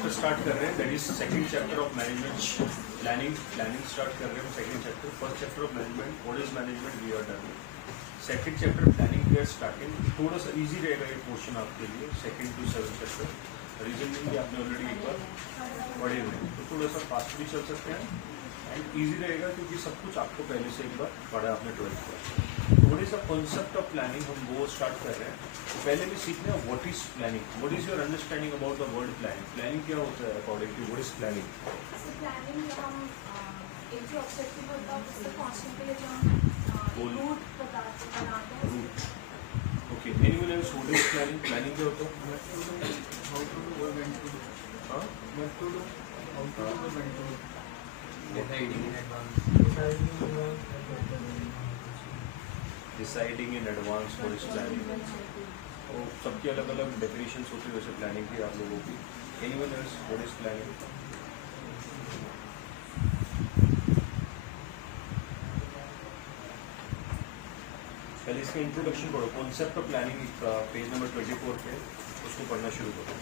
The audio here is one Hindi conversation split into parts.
चैप्टर स्टार्ट कर रहे हैं, that is second chapter of management planning start कर रहे हैं। Second chapter, first chapter of management, what is management, we are done. Second chapter planning we are starting, थोड़ा सा इजी रहेगा ये पोर्शन आपके लिए। Second to seven chapter reasoning भी आपने ऑलरेडी एक बार पढ़े हुए हैं, तो थोड़ा सा फास्ट भी चल सकते हैं एंड ईजी रहेगा क्योंकि सब कुछ आपको पहले से एक बार पढ़ा आपने 12th का। थोड़ी सा कॉन्सेप्ट ऑफ प्लानिंग हम वो स्टार्ट कर रहे हैं। तो पहले भी सीखना है what is planning, what is your understanding about the word planning. Planning क्या होता है according to, what is planning? Planning हम एक जो ऑब्जेक्टिव होता है उससे पहुंचने के लिए जो हम रूट बनाते हैं। Route, okay. Anyone else, what is planning? Planning क्या होता है? हाउ टू डू और व्हेन टू डू। हां, what to do, how to do, when to do. Deciding in advance, what is planning? और सबकी अलग अलग डेफिनेशंस होती है वैसे प्लानिंग की आप लोगों की। Anyone else, what is planning? पहले इसका इंट्रोडक्शन पढ़ो, concept of planning, page number 24 पे उसको पढ़ना शुरू करो।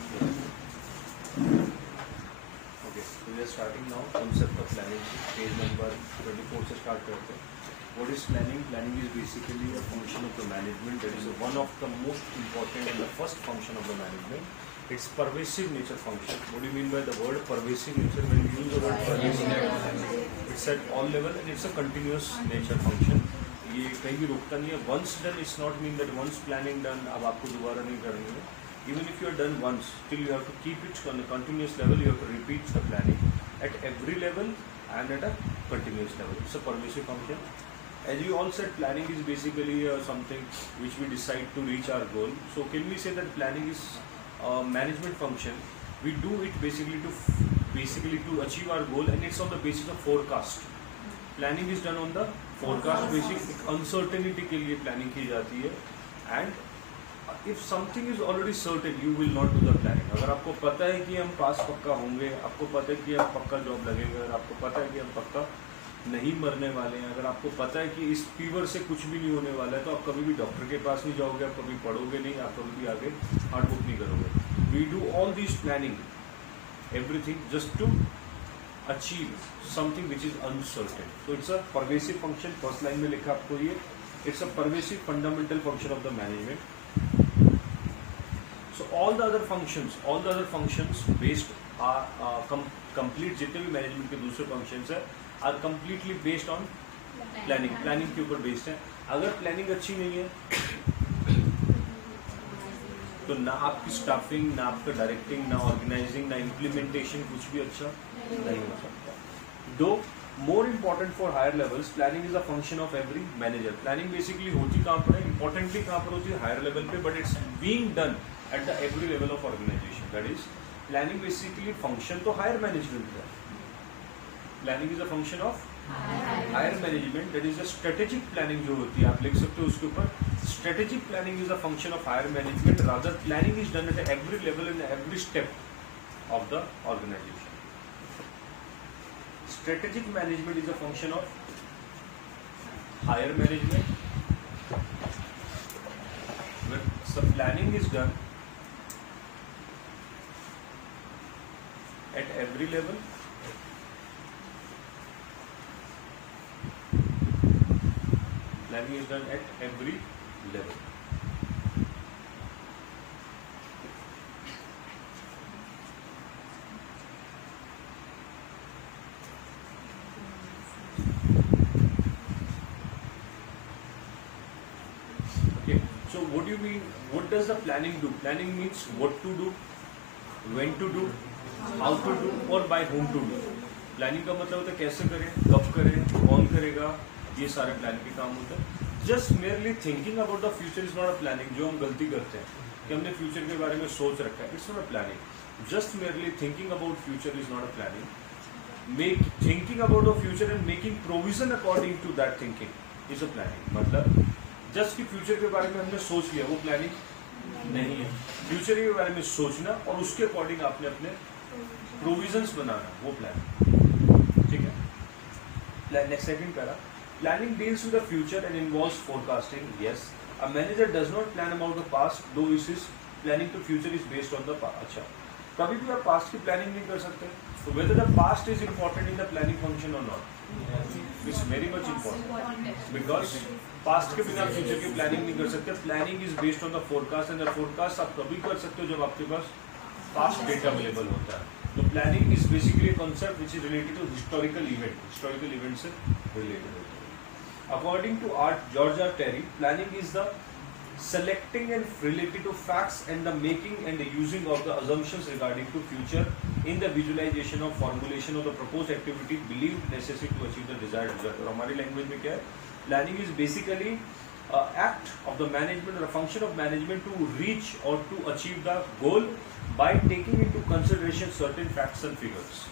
Okay, so we are starting now concept of planning, page number 24 से स्टार्ट करते हैं। What is planning? Planning is basically a function of the management. That is one of the most important and the first function of the management. It's pervasive nature function. What do you mean by the word pervasive nature? When you use the word pervasive, it's at all level and it's a continuous nature function. ये कहीं भी रुकता नहीं है। Once done, it's not mean that once planning done, अब आपको दोबारा नहीं करनी है। Even if you are done once, still you have to keep it on a continuous level. You have to repeat the planning at every level and at a continuous level. It's a pervasive function. As you all said, planning is basically something which we decide to reach our goal. So can we say that planning is a management function? We do it basically to achieve our goal, and it's on the basis of forecast. Planning is done on the forecast basis. Uncertainty के लिए planning की जाती है, and if something is already certain, you will not do the planning. अगर आपको पता है कि हम पास पक्का होंगे, आपको पता है कि हम पक्का जॉब लगेगा, अगर आपको पता है कि हम पक्का नहीं मरने वाले हैं, अगर आपको पता है कि इस फीवर से कुछ भी नहीं होने वाला है, तो आप कभी भी डॉक्टर के पास नहीं जाओगे, आप कभी पढ़ोगे नहीं, आप कभी भी आगे हार्ड वर्क नहीं करोगे। We do all this planning, everything just to achieve something which is uncertain. तो it's a pervasive function, first line में लिखा आपको ये, it's a pervasive fundamental function of the management. So all the other functions based are complete, जितने भी मैनेजमेंट के दूसरे फंक्शंस है are completely based on planning के ऊपर बेस्ड है। अगर प्लानिंग अच्छी नहीं है तो ना आपकी स्टाफिंग, ना आपका डायरेक्टिंग, ना ऑर्गेनाइजिंग, ना इम्प्लीमेंटेशन कुछ भी अच्छा नहीं हो सकता। दो more important for higher levels, planning is a function of every manager. Planning basically होती कहाँ पर है, इंपॉर्टेंटली कहाँ पर होती है, हायर लेवल पे, but it's being done at the every level of organisation. That is planning basically function तो हायर मैनेजमेंट का। Planning is a function of higher management, that is a strategic planning जो होती है, आप लिख सकते हो उसके ऊपर, strategic planning is a function of higher management, rather planning is done at every level and every step of the organisation. Strategic management is a function of higher management, where some planning is done at every level Okay, so what do you mean, what does the planning do? Planning means what to do, when to do, how to do और by whom to do. Planning का मतलब होता है कैसे करें, कब करें, कौन करेगा, ये सारे प्लानिंग के काम होते हैं। Just merely thinking about the future is not a planning. जो हम गलती करते हैं कि हमने फ्यूचर के बारे में सोच रखा है, it's not a planning. Just merely thinking about future is not a planning. Thinking about the future and making provision according to that thinking is a planning. मतलब जस्ट कि फ्यूचर के बारे में हमने सोच लिया, वो प्लानिंग नहीं है। फ्यूचर के बारे में सोचना और उसके अकॉर्डिंग आपने अपने प्रोविजंस बनाना, वो प्लानिंग। ठीक है, next second para, planning deals with the future and involves forecasting. Yes, a manager does not plan about the past, though is planning to future is based on the past. अच्छा, कभी भी आप पास्ट की प्लानिंग नहीं कर सकते. तो whether the past is important in the planning function or not, it's very much important because past के बिना फ्यूचर की प्लानिंग नहीं कर सकते. Planning is based on the forecast and the forecast आप कभी कर सकते हो जब आपके पास पास्ट डेटा अवेलेबल होता है. तो planning is basically concept which is related to historical event से रिलेटेड होता है. According to George R Terry, planning is the selecting and related to facts and the making and the using of the assumptions regarding to future in the visualization of formulation of the proposed activity believed necessary to achieve the desired result. और हमारी लैंग्वेज में क्या है, planning is basically act of the management or a function of management to reach or to achieve the goal by taking into consideration certain facts and figures,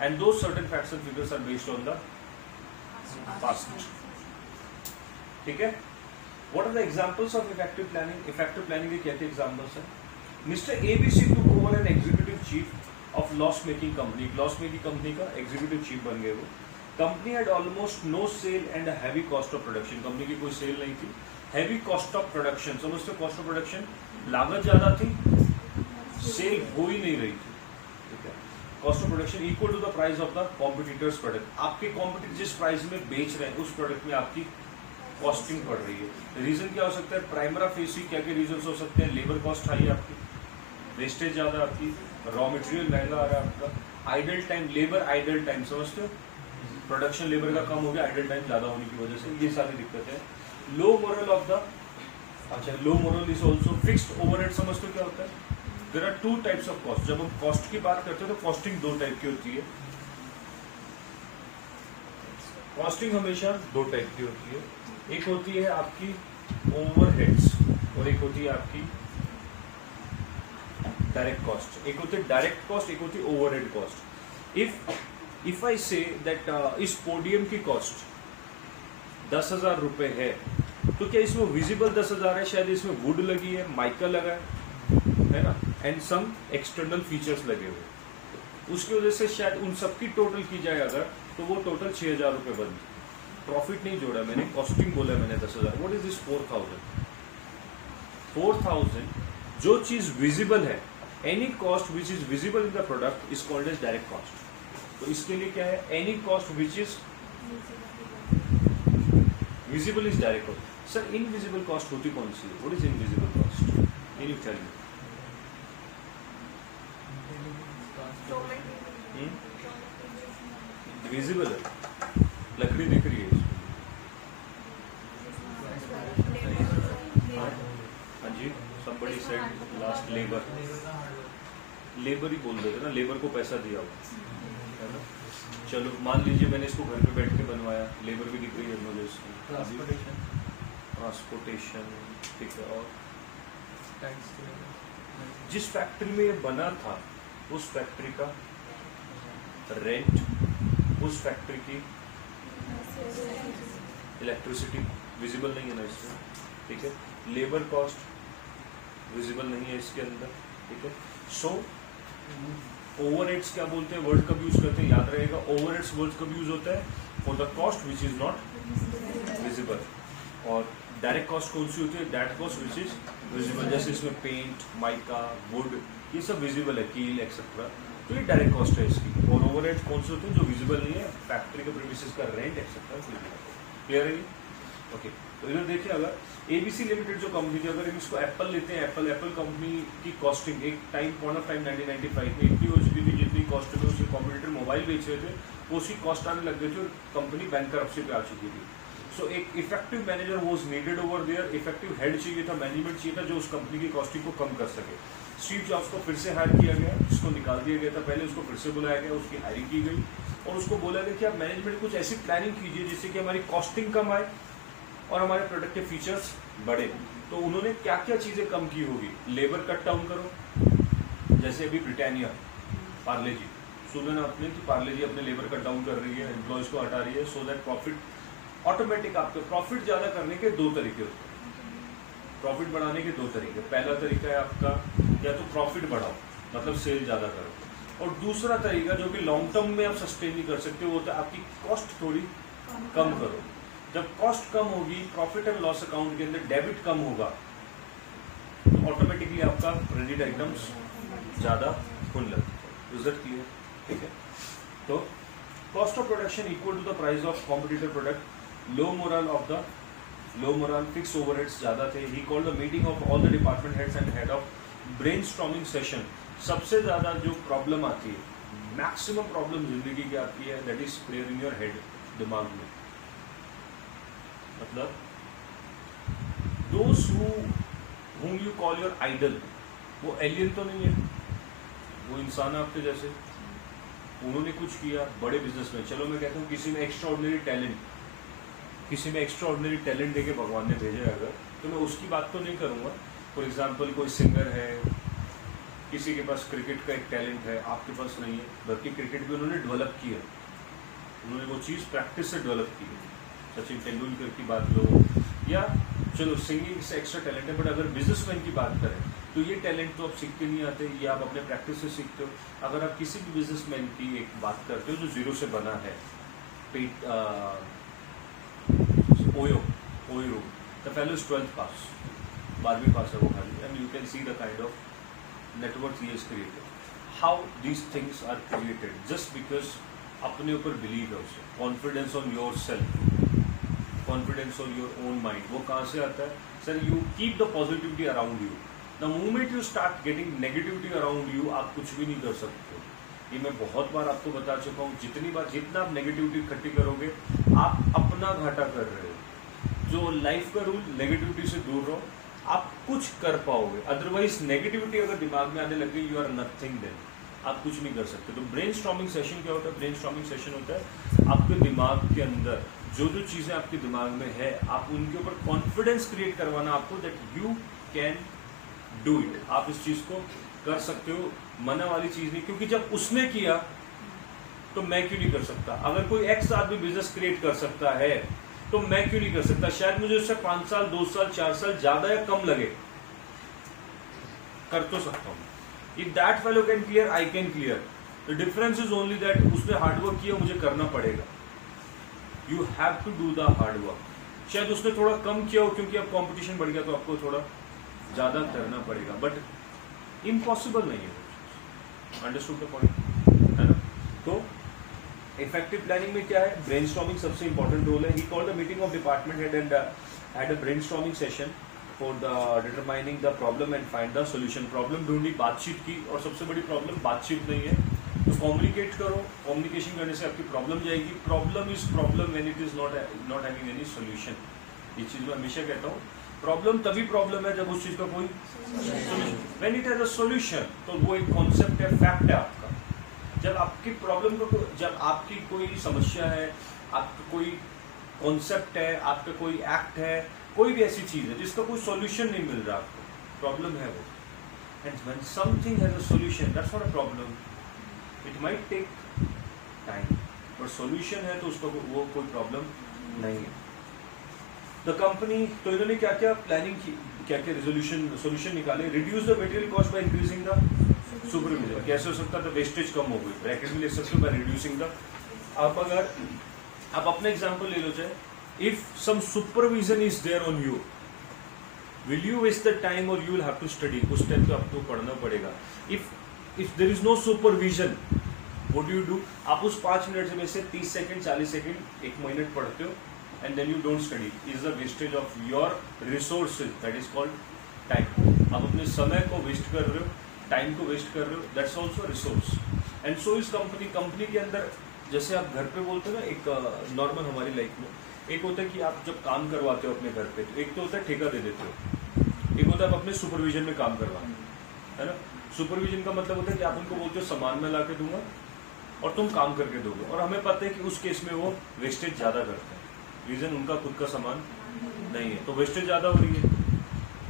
and those certain facts and figures are based on the past. ठीक है. What are the examples of effective planning? Effective planning के क्या क्या examples हैं? Mr. ABC took over an executive chief of loss-making company. loss-making company का executive chief बन गए वो. Company had almost no sale and a heavy cost of production. company की कोई sale नहीं थी. Heavy cost of production. समझते हो cost of production? लागत ज़्यादा थी, sale हो ही नहीं रही थी. ठीक है. Cost of production equal to the price of the competitor's product. आपके competitor जिस price में बेच रहे हैं उस product में आपकी कॉस्टिंग पड़ रही है. रीजन क्या हो सकता है? प्राइमरा फेसी क्या क्या रीजन हो सकते हैं? लेबर कॉस्ट हाई है आपकी, वेस्टेज ज्यादा आपकी, रॉ मटेरियल महंगा आ रहा है आपका, idle time, labour idle time समझते हो, प्रोडक्शन लेबर का कम हो गया आइडल टाइम ज्यादा होने की वजह से, ये सारी दिक्कतें. लो मोरल ऑफ द, अच्छा low moral is also fixed overhead. समझते हो क्या होता है? There are two types of cost. जब हम कॉस्ट की बात करते हैं तो कॉस्टिंग दो टाइप की होती है. कॉस्टिंग हमेशा दो टाइप की होती है. एक होती है आपकी ओवरहेड्स और एक होती है आपकी डायरेक्ट कॉस्ट. एक होती है डायरेक्ट कॉस्ट, एक होती है overhead cost. If I say that इस पोडियम की कॉस्ट 10,000 रुपए है, तो क्या इसमें विजिबल 10,000 है? शायद इसमें वुड लगी है, माइका लगा है ना, एंड सम एक्सटर्नल फीचर्स लगे हुए. उसकी वजह से शायद उन सबकी टोटल की जाए अगर, तो वो टोटल 6,000 रुपए बनती. प्रॉफिट नहीं जोड़ा मैंने, कॉस्टिंग बोला मैंने 10,000. What is this 4,000? 4,000 जो चीज विजिबल है, any cost which is visible in the product is called as direct cost. तो इसके लिए क्या है? Any cost which is visible is direct cost. Sir invisible cost होती कौन सी है? What is invisible cost? Can you tell me? Visible है, लकड़ी दिख रही है इसमें. हाँ जी, somebody said last labor. Labour ही बोल देते ना, लेबर को पैसा दिया हुआ है ना. चलो मान लीजिए मैंने इसको घर पे बैठ के बनवाया, लेबर भी दिख रही है मुझे इसमें. ट्रांसपोर्टेशन ठीक है. और जिस फैक्ट्री में ये बना था उस फैक्ट्री का रेंट, उस फैक्ट्री की इलेक्ट्रिसिटी विजिबल नहीं है ना इसमें. ठीक है. लेबर कॉस्ट विजिबल नहीं है इसके अंदर. ठीक है. सो ओवरहेड्स क्या बोलते हैं, वर्ड कब यूज करते हैं, याद रहेगा. ओवरहेड्स वर्ड कब यूज होता है? For the cost which is not visible. और डायरेक्ट कॉस्ट कौन सी होती है? That cost which is visible. जैसे इसमें पेंट, माइका, वुड, ये सब विजिबल है, कील एक्सेट्रा. तो ये डायरेक्ट कॉस्ट है इसकी. और ओवरहेड्स कौन से होते हैं? जो विजिबल नहीं है, फैक्ट्री के प्रीमिसेस का रेंट एक्सेट्रा. क्लियर है? ओके. तो इधर देखिए, अगर एबीसी लिमिटेड जो कंपनी थी, अगर इसको एप्पल लेते हैं, एप्पल कंपनी की कॉस्टिंग एक टाइम पॉइंट ऑफ टाइम 1995 में इतनी हो चुकी थी जितनी कॉस्ट में उसके कॉम्पिटिटर मोबाइल बेच रहे थे वो उसकी कॉस्ट आने लग गई थी और कंपनी बैंकरप्सी पे आ चुकी थी. सो एक effective manager was needed over there. Effective head चाहिए था, मैनेजमेंट चाहिए था जो उस कंपनी की कॉस्टिंग को कम कर सके. स्टीव जॉब्स को फिर से हायर किया गया, उसको निकाल दिया गया था पहले, उसको फिर से बुलाया गया, उसकी हायरिंग की गई और उसको बोला गया कि आप मैनेजमेंट कुछ ऐसी प्लानिंग कीजिए जिससे कि हमारी कॉस्टिंग कम आए और हमारे प्रोडक्ट के फीचर्स बढ़े. तो उन्होंने क्या क्या चीजें कम की होगी? लेबर कट डाउन करो, जैसे अभी ब्रिटानिया, पार्ले जी, सुना ना आपने कि पार्ले जी अपने लेबर कट डाउन कर रही है, एम्प्लॉयज को हटा रही है, सो दैट प्रॉफिट ऑटोमेटिक. आपके प्रॉफिट ज्यादा करने के दो तरीके होते हैं, प्रॉफिट बढ़ाने के दो तरीके. पहला तरीका है आपका या तो प्रॉफिट बढ़ाओ, मतलब सेल ज्यादा करो, और दूसरा तरीका जो कि लॉन्ग टर्म में आप सस्टेन नहीं कर सकते वो होता है आपकी कॉस्ट थोड़ी कम करो. जब कॉस्ट कम होगी, प्रॉफिट एंड लॉस अकाउंट के अंदर डेबिट कम होगा, तो ऑटोमेटिकली आपका क्रेडिट आइटम्स ज़्यादा खून लगता है। Is that clear? ठीक है, तो cost of production equal to the price of competitor product, low morale, fix overheads ज़्यादा थे। He called the meeting of all the department heads and head of brainstorming session. सबसे ज़्यादा जो प्रॉब्लम आती है, मैक्सिमम प्रॉब्लम जिंदगी की आती है, that is clear in your head, दिमाग में। मतलब those whom you call your idol, वो एलियन तो नहीं है, वो इंसान आपके जैसे, उन्होंने कुछ किया, बड़े बिजनेस में। चलो मैं कहता हूँ किसी में एक्स्ट्राऑर्डिनरी टैलेंट देके भगवान ने भेजा है अगर, तो मैं उसकी बात तो नहीं करूँगा। फॉर एग्जाम्पल कोई सिंगर है, किसी के पास क्रिकेट का एक टैलेंट है, आपके पास नहीं है, बल्कि क्रिकेट भी उन्होंने डेवलप किया, उन्होंने वो चीज़ प्रैक्टिस से डेवलप की है। सचिन तेंदुलकर की बात लो, या चलो सिंगिंग से एक्स्ट्रा टैलेंट है, बट अगर बिजनेसमैन की बात करें तो ये टैलेंट तो आप सीख के नहीं आते, ये आप अपने प्रैक्टिस से सीखते हो। अगर आप किसी भी बिजनेसमैन की एक बात करते हो जो जीरो से बना है, OYO the fellow is 12th pass, 12वीं पास है वो खाली, and you can see the kind of network he has created. How these things are created? Just because अपने ऊपर बिलीव है उसे, confidence on your self, confidence on your own mind. वो कहाँ से आता है? Sir, you keep the positivity around you. The moment you start getting negativity around you, आप कुछ भी नहीं कर सकते। ये मैं बहुत बार आपको बता चुका हूँ, जितना आप नेगेटिविटी इकट्ठी करोगे, आप अपना घाटा कर रहे हो। जो लाइफ का रूल, नेगेटिविटी से दूर रहो, आप कुछ कर पाओगे। अदरवाइज नेगेटिविटी अगर दिमाग में आने लगे, यू आर नथिंग, देन आप कुछ नहीं कर सकते। तो ब्रेनस्टॉर्मिंग सेशन क्या होता है? ब्रेनस्टॉर्मिंग सेशन होता है आपके दिमाग के अंदर जो चीज़ें आपके दिमाग में है, आप उनके ऊपर कॉन्फिडेंस क्रिएट करवाना आपको, that you can do it. आप इस चीज़ को कर सकते हो, मना वाली चीज़ नहीं, क्योंकि जब उसने किया तो मैं क्यों नहीं कर सकता? अगर कोई एक्स आदमी बिजनेस क्रिएट कर सकता है तो मैं क्यों नहीं कर सकता? शायद मुझे उससे 5 साल, 2 साल, 4 साल ज़्यादा या कम लगे, कर तो सकता हूँ। If that fellow can clear, I can clear. The difference is only that उसने हार्ड वर्क किया, मुझे करना पड़ेगा। You have to do the hard work. शायद उसने थोड़ा कम किया हो क्योंकि अब कंपटीशन बढ़ गया, तो आपको थोड़ा ज़्यादा करना पड़ेगा, बट इम्पॉसिबल नहीं है। अंडरस्टूड द पॉइंट, है ना? तो इफेक्टिव प्लानिंग में क्या है? ब्रेनस्टॉर्मिंग सबसे इंपॉर्टेंट रोल है। ही called the meeting of department head and had a brainstorming session for the determining the problem and find the solution. Problem ढूंढी, बातचीत की, और सबसे बड़ी प्रॉब्लम बातचीत नहीं है, तो कम्युनिकेट करो। कम्युनिकेशन करने से आपकी प्रॉब्लम जाएगी। Problem is problem when it is not having any solution. ये चीज़ मैं हमेशा कहता हूँ, प्रॉब्लम तभी प्रॉब्लम है जब उस चीज़ का कोई solution, when it has a solution, तो वो एक कॉन्सेप्ट है, फैक्ट है आपका। जब आपकी प्रॉब्लम को, जब आपकी कोई समस्या है, आपका कोई कॉन्सेप्ट है, आपका कोई एक्ट है, कोई भी ऐसी चीज़ है जिसका कोई सॉल्यूशन नहीं मिल रहा आपको, प्रॉब्लम है वो। And when something has a solution, that's not a problem. It might take time, पर सॉल्यूशन है तो उसका वो कोई प्रॉब्लम नहीं है। द कंपनी, तो इन्होंने क्या क्या प्लानिंग की, क्या क्या सोल्यूशन निकाले? Reduce the material cost by increasing the supervision. कैसे हो सकता है? तो वेस्टेज कम हो गई, ब्रैकेट में लिख सकते हो, बाय रिड्यूसिंग द। आप अगर आप अपने एग्जांपल ले लो, चाहे if some supervision is there on you, will you waste the time or you will have to study? उस टाइम पे आपको पढ़ना पड़ेगा। if there is no supervision, what do you do? आप उस 5 मिनट में से 30 सेकंड, 40 सेकंड, 1 मिनट पढ़ते हो, and then you don't study. Is the wastage of your resources, that is called time. आप अपने समय को वेस्ट कर रहे हो, टाइम को वेस्ट कर रहे हो, that's also resource. and so is company के अंदर, जैसे आप घर पे बोलते हो ना, एक नॉर्मल हमारी लाइफ में एक होता है कि आप जब काम करवाते हो अपने घर पे, तो एक तो होता है ठेका दे देते हो, एक होता है आप अपने सुपरविजन में काम करवाते हो, है ना? सुपरविजन का मतलब होता है कि आप उनको बोलते हो सामान मैं ला के दूंगा और तुम काम करके दोगे, और हमें पता है कि उस केस में वो वेस्टेज ज़्यादा करते हैं। रीज़न उनका खुद का सामान नहीं है, तो वेस्टेज ज़्यादा हो रही है,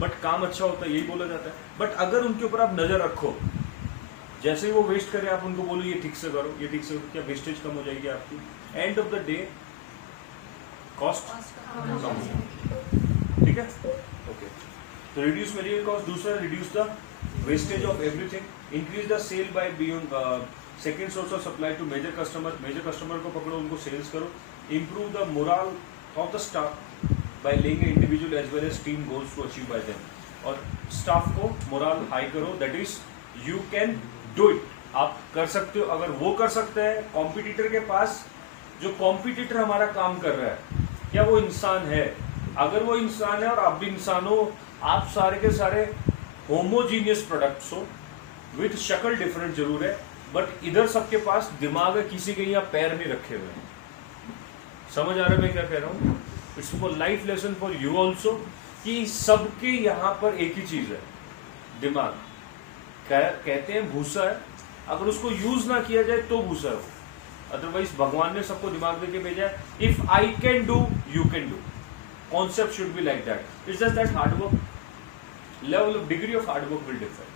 बट काम अच्छा होता है, यही बोला जाता है। बट अगर उनके ऊपर आप नज़र रखो, जैसे ही वो वेस्ट करें, आप उनको बोलो ये ठीक से करो, ये ठीक से करो, क्या वेस्टेज कम हो जाएगी आपकी? End of the day cost कम हो, ठीक है? ओके, तो रिड्यूस मटेरियल कॉस्ट। दूसरा, reduce the wastage of everything. Increase the sale by beyond second source of supply to major customer को पकड़ो, उनको सेल्स करो। Improve the moral of the staff by laying individual as well as team goals to achieve by them. और स्टाफ को मोरल हाई करो, that is you can do it, आप कर सकते हो। अगर वो कर सकता है कॉम्पिटिटर के पास, जो कॉम्पिटिटर हमारा काम कर रहा है, क्या वो इंसान है? अगर वो इंसान है और आप भी इंसान हो, आप सारे के सारे होमोजीनियस प्रोडक्ट्स हो, विथ शक्ल डिफरेंट जरूर है, बट इधर सबके पास दिमाग है, किसी के यहाँ पैर नहीं रखे हुए हैं। समझ आ रहा है मैं क्या कह रहा हूँ? It's for life lesson for you also, कि सबके यहाँ पर एक ही चीज है, दिमाग। कहते हैं भूसा है, अगर उसको यूज ना किया जाए तो भूसा है, अदरवाइज भगवान ने सबको दिमाग देके भेजा है। If I can do, you can do. Concept should be like that. It's just that hard work, level of degree of hard work will differ.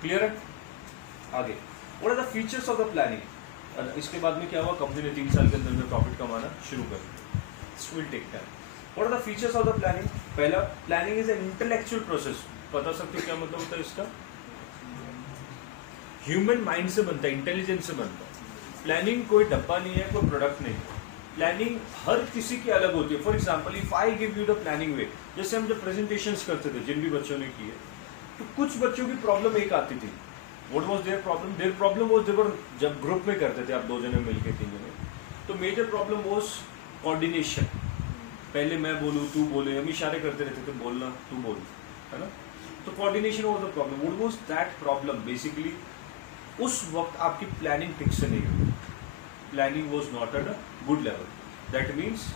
Clear है? आगे, what are the features of the planning? इसके बाद में क्या हुआ, कंपनी ने 3 साल के अंदर में प्रॉफिट कमाना शुरू कर दिया। It will take time. What are the features of the planning? पहला, planning is an intellectual process. बता सकते हो क्या मतलब होता है इसका? ह्यूमन माइंड से बनता है, इंटेलिजेंस से बनता है। प्लानिंग कोई डब्बा नहीं है, कोई प्रोडक्ट नहीं है। प्लानिंग हर किसी की अलग होती है। For example, if I give you the planning way, जैसे हम जब प्रेजेंटेशंस करते थे, जिन भी बच्चों ने किए, तो कुछ बच्चों की प्रॉब्लम एक आती थी। What was their problem? Their problem was there, जब ग्रुप में करते थे आप 2 जने मिलकर 3 जने, तो मेजर प्रॉब्लम वाज कोऑर्डिनेशन। पहले मैं बोलूं, तू बोले, हम इशारे करते रहते थे, बोलना, तू बोल, है ना? तो coordination was the problem. What was that problem? Basically उस वक्त आपकी प्लानिंग ठीक से नहीं हुई। Planning was not at a good level. That means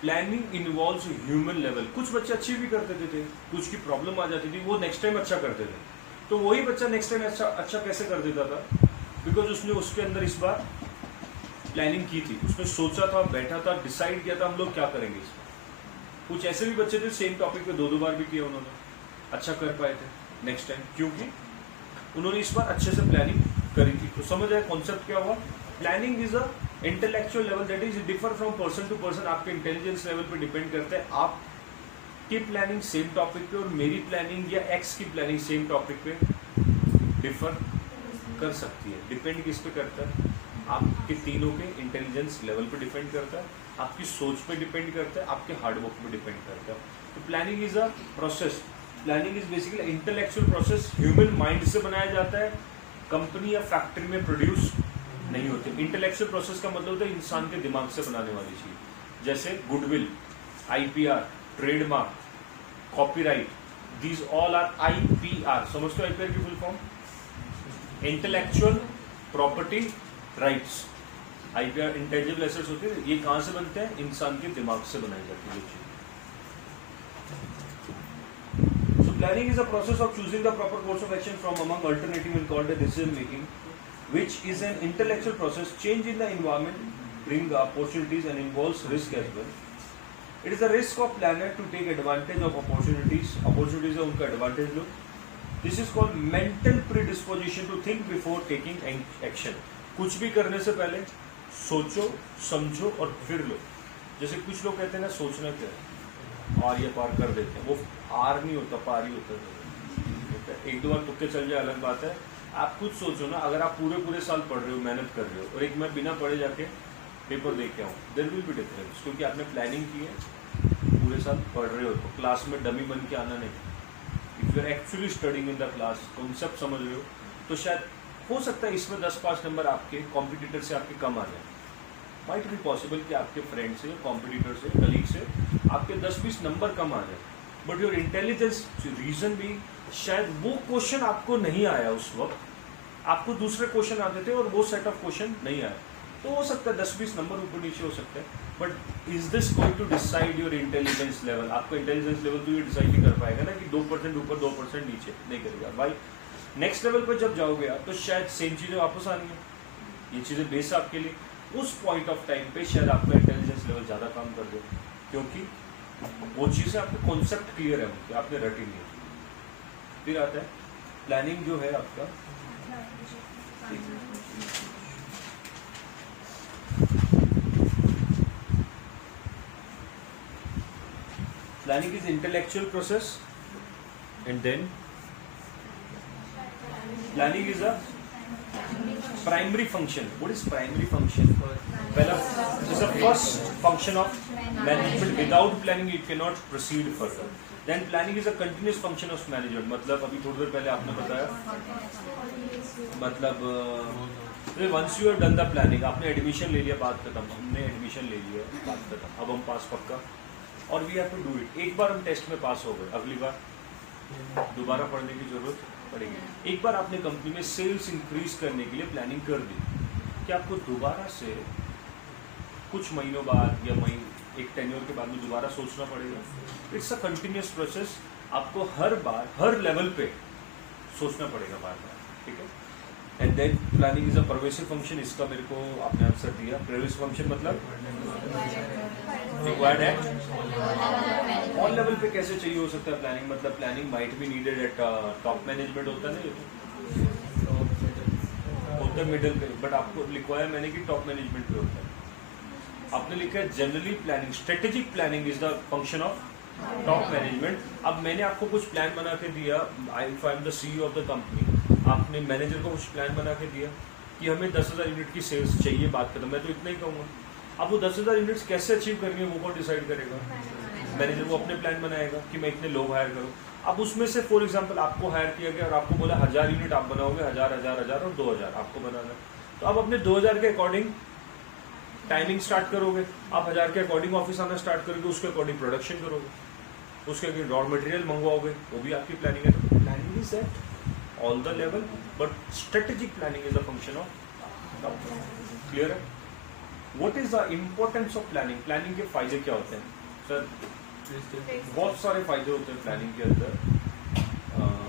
planning involves human level. कुछ बच्चे अच्छी भी करते थे, कुछ की प्रॉब्लम आ जाती थी, वो नेक्स्ट टाइम अच्छा करते थे। तो वही बच्चा नेक्स्ट टाइम अच्छा कैसे कर देता था? बिकॉज उसने उसके अंदर इस बार प्लानिंग की थी, उसने सोचा था, बैठा था, डिसाइड किया था हम लोग क्या करेंगे इस बार। कुछ ऐसे भी बच्चे थे, सेम टॉपिक पे 2 बार भी किया उन्होंने, अच्छा कर पाए थे नेक्स्ट टाइम, क्योंकि उन्होंने इस बार अच्छे से प्लानिंग करी थी। तो समझ आया कॉन्सेप्ट क्या हुआ? Planning is a intellectual level, that is differ from person to person. आपके इंटेलिजेंस लेवल पे डिपेंड करता है। आपकी प्लानिंग सेम टॉपिक पे और मेरी प्लानिंग या एक्स की प्लानिंग सेम टॉपिक पे डिफर कर सकती है। डिपेंड किस पे करता है? आपके तीनों के इंटेलिजेंस लेवल पे डिपेंड करता है, आपकी सोच पे डिपेंड करता है, आपके हार्डवर्क पे डिपेंड करता है। तो planning is a process. Planning is basically intellectual process, human mind से बनाया जाता है, कंपनी या फैक्ट्री में प्रोड्यूस नहीं होते। इंटेलेक्चुअल प्रोसेस का मतलब होता है इंसान के दिमाग से बनाने वाली चीज, जैसे goodwill, IPR, trademark, copyright, these all are IPR. समझते हो आईपीआर की full form? Intellectual property rights. IPR intangible assets होते हैं। ये कहां से बनते हैं? इंसान के दिमाग से बनाई जाती है। So planning is a process of choosing the proper course of action from among alternative and called a decision making, which is an intellectual process. Change in the environment bring opportunities and involves risk as well. It is the risk of planner to take advantage of opportunities. Opportunities है उनका advantage low. This is called mental predisposition to think before taking action. कुछ भी करने से पहले सोचो, समझो और फिर लो। जैसे कुछ लोग कहते हैं ना, सोचना क्या है, और ये पार कर देते हैं। वो आर नहीं होता, पार ही होता है। 1-2 बार तुक्के चल जाए अलग बात है। आप खुद सोचो ना, अगर आप पूरे साल पढ़ रहे हो, मेहनत कर रहे हो, और एक मैं बिना पढ़े जाके पेपर देख के आऊँ, देयर विल बी डिफरेंस, क्योंकि आपने प्लानिंग की है, पूरे साल पढ़ रहे हो। तो क्लास में डमी बन के आना नहीं। If you are actually studying in the class, concept समझ रहे हो, तो शायद हो सकता है इसमें 10-5 नंबर आपके कॉम्पिटिटर से आपके कम आ जाए। माइट बी पॉसिबल कि आपके फ्रेंड से, कॉम्पिटिटर से, कलीग से आपके 10-20 नंबर कम आ जाए, बट योर इंटेलिजेंस रीजन भी, शायद वो क्वेश्चन आपको नहीं आया उस वक्त, आपको दूसरे क्वेश्चन आते थे और वो सेट ऑफ क्वेश्चन नहीं आया, तो हो सकता है 10-20 नंबर ऊपर नीचे हो सकते हैं। But is this going to decide your intelligence level? आपका इंटेलिजेंस लेवल तो ये डिसाइड नहीं कर पाएगा ना कि 2% ऊपर 2% नीचे, नहीं करेगा भाई। नेक्स्ट लेवल पर जब जाओगे आप, तो शायद सेम चीजें वापस आनी है, ये चीजें बेस आपके लिए। उस पॉइंट ऑफ टाइम पे शायद आपका इंटेलिजेंस लेवल ज्यादा काम कर दे, क्योंकि वो चीजें आपके कॉन्सेप्ट क्लियर है, उनके आपने रटी नहीं है। फिर आता है प्लानिंग जो है आपका, planning is intellectual process and then planning is a primary function. What is primary function? पहला is the first function of management. Without planning, you cannot proceed further. Then planning is a continuous function of management, मतलब अभी थोड़ी देर पहले आपने बताया, मतलब once you have done the planning, आपने एडमिशन ले लिया, बात खत्म, हमने एडमिशन ले लिया, बात खत्म, अब हम पास पक्का, और we have to do it. एक बार हम टेस्ट में पास हो गए, अगली बार दोबारा पढ़ने की जरूरत पड़ेगी। एक बार आपने कंपनी में सेल्स इंक्रीज करने के लिए प्लानिंग कर दी, कि आपको दोबारा से कुछ महीनों बाद या एक टेन्योर के बाद में दोबारा सोचना पड़ेगा। इट्स अ कंटिन्यूस प्रोसेस, आपको हर बार हर लेवल पे सोचना पड़ेगा बार बार, ठीक है। And then planning is a pervasive function, इसका मेरे को आपने आंसर दिया। परवेसिव फंक्शन मतलब रिक्वायर्ड है ऑल लेवल पे कैसे चाहिए हो सकता है प्लानिंग, मतलब planning might be needed at top management, होता है ना, होता है मिडिल पे, बट आपको लिखवाया मैंने कि टॉप मैनेजमेंट पे होता है। आपने लिखा है generally planning, strategic planning is the function of top management. अब मैंने आपको कुछ प्लान बना के दिया, I am the CEO of the company, आपने मैनेजर को कुछ प्लान बना के दिया कि हमें 10,000 यूनिट की सेल्स चाहिए, बात खत्म, मैं तो इतना ही कहूँगा। अब वो 10,000 यूनिट्स कैसे अचीव करनी है वो कौन डिसाइड करेगा? मैनेजर वो अपने प्लान बनाएगा कि मैं इतने लोग हायर करूँ। अब उसमें से फॉर एग्जांपल आपको हायर किया गया और आपको बोला 1000 यूनिट आप बनाओगे, 1000 और 2000 आपको बनाना, तो आप अपने 2000 के अकॉर्डिंग टाइमिंग स्टार्ट करोगे, आप 1000 के अकॉर्डिंग ऑफिस आना स्टार्ट करोगे, उसके अकॉर्डिंग प्रोडक्शन करोगे, उसके अकॉर्डिंग रॉ मटेरियल मंगवाओगे, वो भी आपकी प्लानिंग है। तो planning is at all the level, but strategic planning is the function of clear है। What is the importance of planning? Planning के फायदे क्या होते हैं सर? बहुत सारे फायदे होते हैं प्लानिंग के अंदर।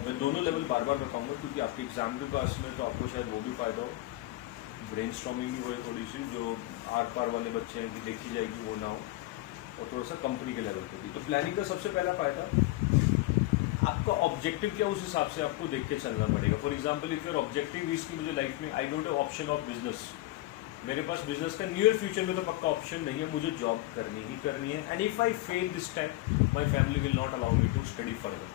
मैं दोनों लेवल बार बार बताऊंगा क्योंकि आपके एग्जाम के पास में तो आपको शायद वो भी फायदा हो, ब्रेनस्टॉर्मिंग भी हो थोड़ी सी, जो आर पार वाले बच्चे हैं कि देखी जाएगी वो ना हो, और थोड़ा सा कंपनी के लेवल पे भी। तो प्लानिंग का सबसे पहला फायदा, आपका ऑब्जेक्टिव क्या उस हिसाब से आपको देख के चलना पड़ेगा। For example if your objective is कि मुझे लाइफ में I don't have option of business, मेरे पास बिजनेस का नियर फ्यूचर में तो पक्का ऑप्शन नहीं है, मुझे जॉब करनी ही करनी है, and if I fail this time my family will not allow me to study further,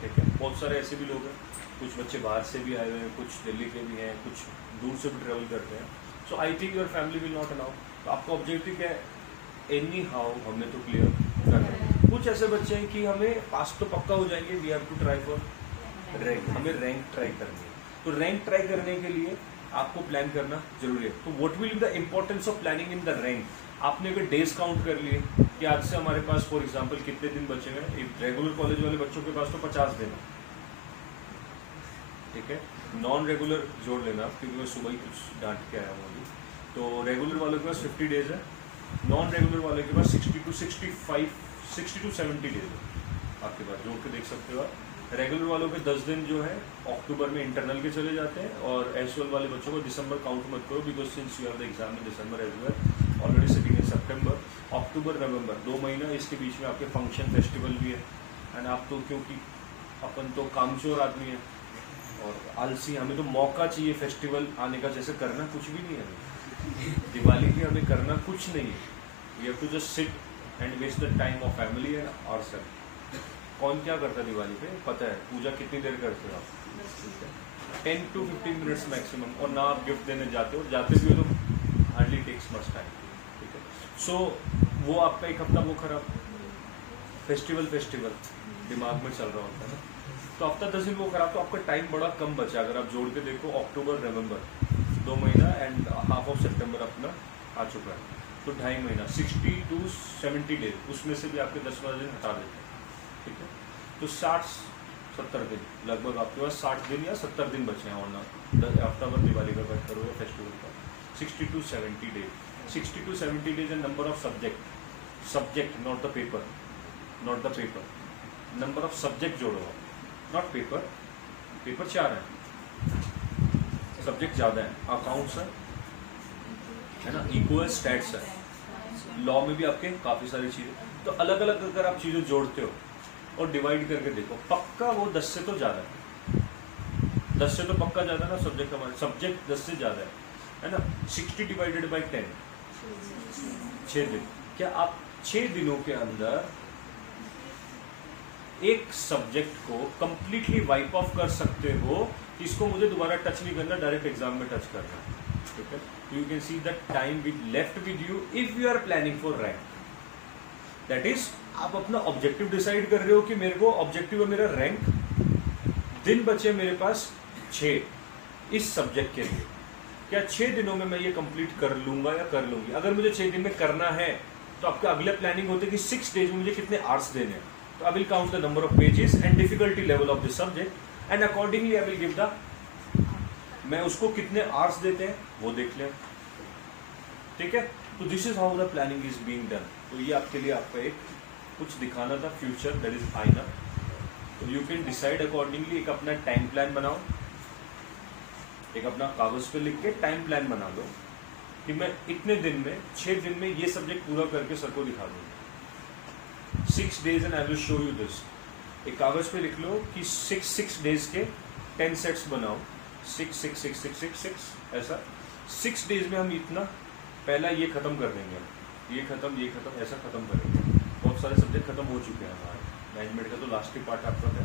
ठीक है। बहुत सारे ऐसे भी लोग हैं, कुछ बच्चे बाहर से भी आए हुए हैं, कुछ दिल्ली के भी हैं, कुछ दूर से भी ट्रेवल करते हैं, so I think your family will not allow. तो आपका ऑब्जेक्टिव क्या है? एनी हाउ हमें तो क्लियर करना है। कुछ ऐसे बच्चे हैं कि हमें पास तो पक्का हो जाएंगे, we have to try for rank, हमें रैंक ट्राई करनी है। तो रैंक ट्राई करने के लिए आपको प्लान करना जरूरी है। तो what will be the importance of planning in the rank? आपने अगर डेज काउंट कर लिए कि आज से हमारे पास फॉर एग्जांपल कितने दिन बचे हैं, रेगुलर कॉलेज वाले बच्चों के पास तो 50 दिन है, ठीक है। नॉन रेगुलर जोड़ लेना क्योंकि मैं सुबह ही कुछ डांट के आया हूँ अभी। तो रेगुलर वालों के पास 50 डेज है, नॉन रेगुलर वाले के पास 60 to 70 डेज है आपके पास, जोड़ के देख सकते हो आप। रेगुलर वालों के 10 दिन जो है अक्टूबर में इंटरनल के चले जाते हैं, और एसयूएल वाले बच्चों को दिसंबर काउंट मत करो because since you have the exam in December as well, already sitting in September. अक्टूबर नवंबर 2 महीना, इसके बीच में आपके फंक्शन फेस्टिवल भी है, एंड आप तो क्योंकि अपन तो कामचोर आदमी है और आलसी, हमें तो मौका चाहिए फेस्टिवल आने का, जैसे करना कुछ भी नहीं है हमें, दिवाली की हमें करना कुछ नहीं है, we have to just sit and waste the time of family and ourselves. कौन क्या करता है दिवाली पे पता है? पूजा कितनी देर करते हो आप? 10 to 15 मिनट्स मैक्सिमम, और ना आप गिफ्ट देने जाते हो, जाते भी हो तो हार्डली टेक्स मच टाइम, ठीक है। सो वो आपका एक हफ्ता वो खराब, फेस्टिवल दिमाग में चल रहा होता है ना, तो हफ्ता 10 दिन वो खराब, तो आपका टाइम बड़ा कम बचा। अगर आप जोड़ के देखो अक्टूबर नवंबर 2 महीना एंड हाफ ऑफ सितंबर अपना आ चुका है, तो 2.5 महीना 60 to 70 डेज, उसमें से भी आपके 10-12 दिन हटा देते हैं, ठीक है। तो 60-70 दिन लगभग आपके पास 60 दिन या 70 दिन बचे हैं, और ना हफ्ता भर दिवाली का कट करो या फेस्टिवल का, 60 to 70 days. 60 to 70 days and number of subject not the paper, number of subject जोड़ो आप, नॉट पेपर 4 है, सब्जेक्ट ज़्यादा है, अकाउंट्स है ना, इको है, स्टैट्स है, लॉ में भी आपके काफ़ी सारी चीज़ें। तो अलग अलग अगर आप चीज़ें जोड़ते हो और डिवाइड करके देखो, पक्का वो 10 से तो ज़्यादा है, 10 से तो पक्का ज़्यादा ना सब्जेक्ट, हमारे सब्जेक्ट 10 से ज़्यादा है ना। 60 डिवाइडेड बाई 10, 6 दिन। क्या आप 6 दिनों के अंदर एक सब्जेक्ट को कंप्लीटली वाइप ऑफ कर सकते हो? इसको मुझे दोबारा टच नहीं करना, डायरेक्ट एग्जाम में टच करना, ठीक है। You can see the time with left with you if you are planning for rank. That is आप अपना ऑब्जेक्टिव डिसाइड कर रहे हो कि मेरे को ऑब्जेक्टिव है मेरा रैंक, दिन बचे मेरे पास 6 इस सब्जेक्ट के लिए, क्या 6 दिनों में मैं ये कंप्लीट कर लूंगा या कर लूंगी। अगर मुझे 6 दिन में करना है तो आपका अगले प्लानिंग होते कि 6 डेज में मुझे कितने आवर्स देने हैं। तो I will count the number of pages and difficulty level of the subject and accordingly I will give the, मैं उसको कितने आवर्स देते हैं वो देख लें, ठीक है। तो this is how the planning is being done. तो ये आपके लिए आपका एक कुछ दिखाना था, फ्यूचर दैट इज आईना। तो यू कैन डिसाइड अकॉर्डिंगली, एक अपना टाइम प्लान बनाओ, एक अपना कागज पे लिख के टाइम प्लान बना लो कि मैं इतने दिन में 6 दिन में ये सब्जेक्ट पूरा करके सर को दिखा दूंगा। 6 days and I will show you this. एक कागज पे लिख लो कि 6 days के 10 सेट्स बनाओ, 6 6 6 6 6 6 ऐसा 6 days में हम इतना पहला ये खत्म कर देंगे, ये खत्म ऐसा खत्म करेंगे। बहुत सारे सब्जेक्ट खत्म हो चुके हैं हमारे, मैनेजमेंट का तो लास्ट ही पार्ट आपका है,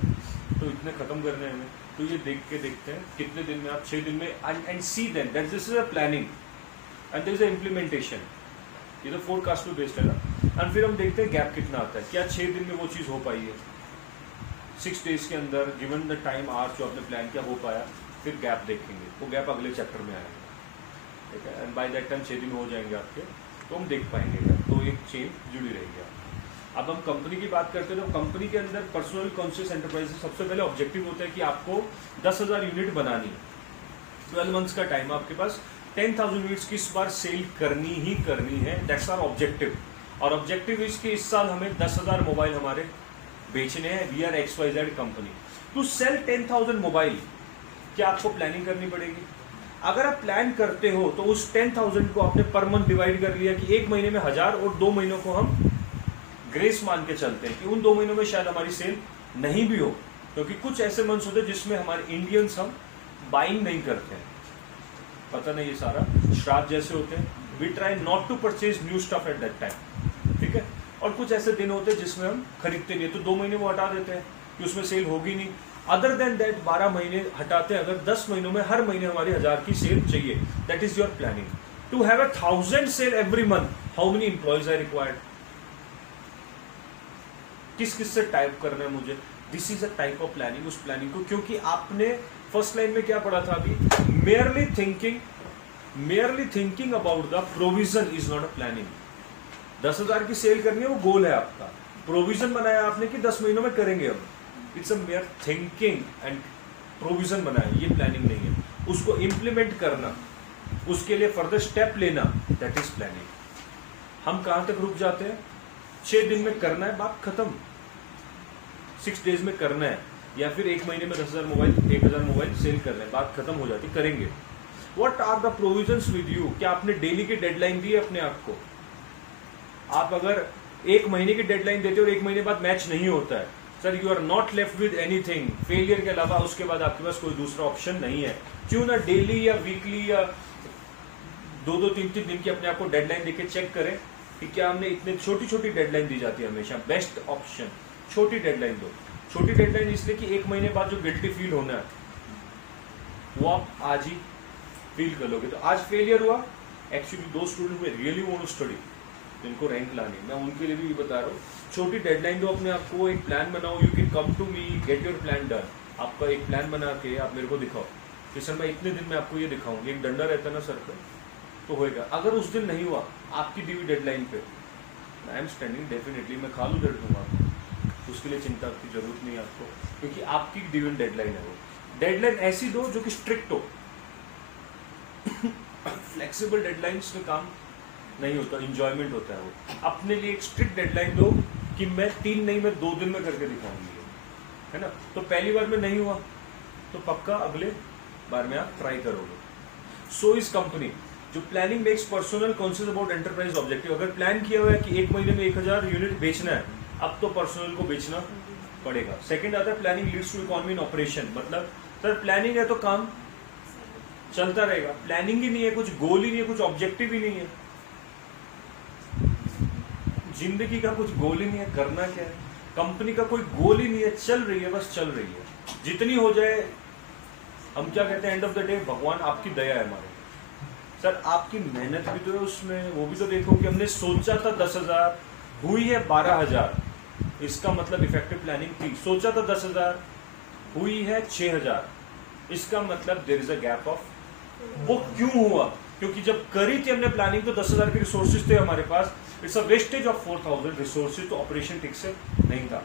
तो इतने खत्म करने हैं हमें। तो ये देख के देखते हैं कितने दिन में आप 6 दिन में, and see then that this is a planning and this is a implementation. ये तो फोरकास्ट पे बेस्ड है ना। एंड फिर हम देखते हैं गैप कितना आता है, क्या 6 दिन में वो चीज़ हो पाई है, 6 days के अंदर गिवन द टाइम आवर जो आपने प्लान किया हो पाया। फिर गैप देखेंगे, वो गैप अगले चैप्टर में आएगा, ठीक है। एंड बाय दैट टाइम 6 दिन हो जाएंगे आपके, तो हम देख पाएंगे, तो एक चेन जुड़ी रहेगी। अब हम कंपनी की बात करते हैं, तो कंपनी के अंदर पर्सनल कॉन्शियस एंटरप्राइज सबसे पहले ऑब्जेक्टिव होता है कि आपको 10,000 यूनिट बनानी है, 12 मंथ्स का टाइम आपके पास, 10,000 यूनिट्स की इस बार सेल करनी ही करनी है, दैट्स आवर ऑब्जेक्टिव। और ऑब्जेक्टिव इसके इस साल हमें 10,000 मोबाइल हमारे बेचने हैं। We are XYZ company to sell 10,000 mobile. क्या आपको प्लानिंग करनी पड़ेगी? अगर आप प्लान करते हो तो उस 10,000 को आपने पर मंथ डिवाइड कर लिया कि 1 महीने में 1000 और 2 महीनों को हम ग्रेस मान के चलते हैं कि उन 2 महीनों में शायद हमारी सेल नहीं भी हो, क्योंकि कुछ ऐसे मंथ्स होते हैं जिसमें हमारे इंडियंस हम बाइंग नहीं करते हैं, पता नहीं ये सारा श्राद्ध जैसे होते हैं, we try not to purchase new stuff at that time, ठीक है। और कुछ ऐसे दिन होते हैं जिसमें हम खरीदते नहीं, तो 2 महीने वो हटा देते हैं कि उसमें सेल होगी नहीं। अदर देन दैट 12 महीने हटाते हैं, अगर 10 महीनों में हर महीने हमारी 1000 की सेल चाहिए, that is your planning. To have 1,000 sale every month, how many employees are required, किस किस से टाइप करना है मुझे, this is a type of planning. उस प्लानिंग को, क्योंकि आपने फर्स्ट लाइन में क्या पढ़ा था अभी, merely thinking about the provision is not a planning। 10,000 की सेल करनी है, वो गोल है आपका, प्रोविजन बनाया आपने कि 10 महीनों में करेंगे हम, it's a mayor thinking and provision बनाया, ये प्लानिंग नहीं है। उसको इम्प्लीमेंट करना, उसके लिए फर्दर स्टेप लेना, दैट इज प्लानिंग। हम कहां तक रुक जाते हैं, 6 दिन में करना है, बात खत्म। 6 days में करना है, या फिर 1 महीने में 10,000 मोबाइल 1,000 मोबाइल सेल करना है, बात खत्म हो जाती, करेंगे। What are the provisions with you, क्या आपने डेली की डेडलाइन दी है अपने आप को? आप अगर 1 महीने की डेडलाइन देते हो और 1 महीने बाद मैच नहीं होता है, sir you are not left with anything, failure के अलावा उसके बाद आपके पास कोई दूसरा ऑप्शन नहीं है। क्यों ना डेली या वीकली या 2-2 3-3 दिन की अपने आप को डेडलाइन देके चेक करें कि क्या हमने इतने छोटी डेडलाइन दी जाती है हमेशा, बेस्ट ऑप्शन छोटी डेडलाइन दो। छोटी डेडलाइन इसलिए कि 1 महीने बाद जो गिल्टी फील होना है वो आप आज ही फील कर लोगे। तो आज फेलियर हुआ, एक्चुअली दो स्टूडेंट में रियली वांट टू स्टडी, जिनको रैंक लानी, मैं उनके लिए भी बता रहा हूँ, छोटी डेडलाइन दो अपने आप को, एक प्लान बनाओ, you can come to me, get your plan done. आपका एक प्लान बना के आप मेरे को दिखाओ कि सर मैं इतने दिन में आपको ये दिखाऊंगी, एक डंडा रहता है ना सर पे, तो होएगा। अगर उस दिन नहीं हुआ आपकी दी हुई डेडलाइन पे, आई एम स्टैंडिंग, डेफिनेटली मैं खालू दे दूंगा आपको, उसके लिए चिंता की जरूरत नहीं है आपको, क्योंकि आपकी गिवन डेडलाइन है। वो डेडलाइन ऐसी दो जो कि स्ट्रिक्ट हो। फ्लेक्सिबल डेडलाइंस में काम नहीं होता, इंजॉयमेंट होता है। वो अपने लिए एक स्ट्रिक्ट डेडलाइन दो कि मैं 3 नहीं, मैं 2 दिन में करके दिखाऊंगी, है ना। तो पहली बार में नहीं हुआ तो पक्का अगले बार में आप ट्राई करोगे। सो इस कंपनी जो planning makes personal conscious about enterprise objective. अगर प्लान किया हुआ है कि 1 महीने में 1000 यूनिट बेचना है, अब तो पर्सनल को बेचना पड़ेगा। सेकंड आता है planning leads to economy in operation. मतलब सर प्लानिंग है तो काम चलता रहेगा, प्लानिंग ही नहीं है, कुछ गोल ही नहीं है, कुछ ऑब्जेक्टिव ही नहीं है, जिंदगी का कुछ गोल ही नहीं है, करना क्या है, कंपनी का कोई गोल ही नहीं है, चल रही है, बस चल रही है, जितनी हो जाए। हम क्या कहते हैं, एंड ऑफ द डे भगवान आपकी दया है हमारे। सर आपकी मेहनत भी तो है उसमें, वो भी तो देखो कि हमने सोचा था 10,000, हुई है 12,000, इसका मतलब इफेक्टिव प्लानिंग थी। सोचा था 10,000, हुई है 6,000, इसका मतलब there is a gap of. वो क्यों हुआ? क्योंकि जब करी थी हमने प्लानिंग तो 10,000 के रिसोर्सेज थे हमारे पास, it's a wastage of 4,000 resources, तो ऑपरेशन ठीक से नहीं था।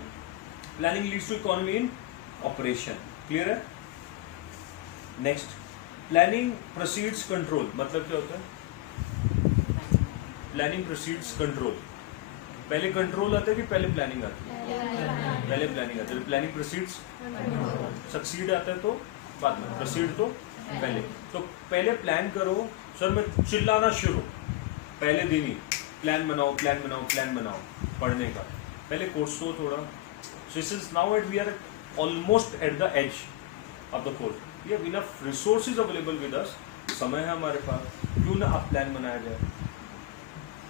Planning leads to economy in operation, clear है? नेक्स्ट, प्लानिंग प्रोसीड्स कंट्रोल, मतलब क्या होता है? Planning proceeds control. पहले कंट्रोल आता है कि पहले प्लानिंग आती है? पहले प्लानिंग आती है। प्लानिंग प्रोसीड्स, सक्सीड आता है तो बाद में, प्रोसीड तो पहले। तो पहले प्लान करो। सर मैं चिल्लाना शुरू पहले दिन ही, प्लान बनाओ प्लान बनाओ प्लान बनाओ पढ़ने का। पहले कोर्स तो थोड़ा, since now at we are almost at the edge of the course, we have enough resources available with us, समय है हमारे पास, क्यों ना आप प्लान बनाया जाए।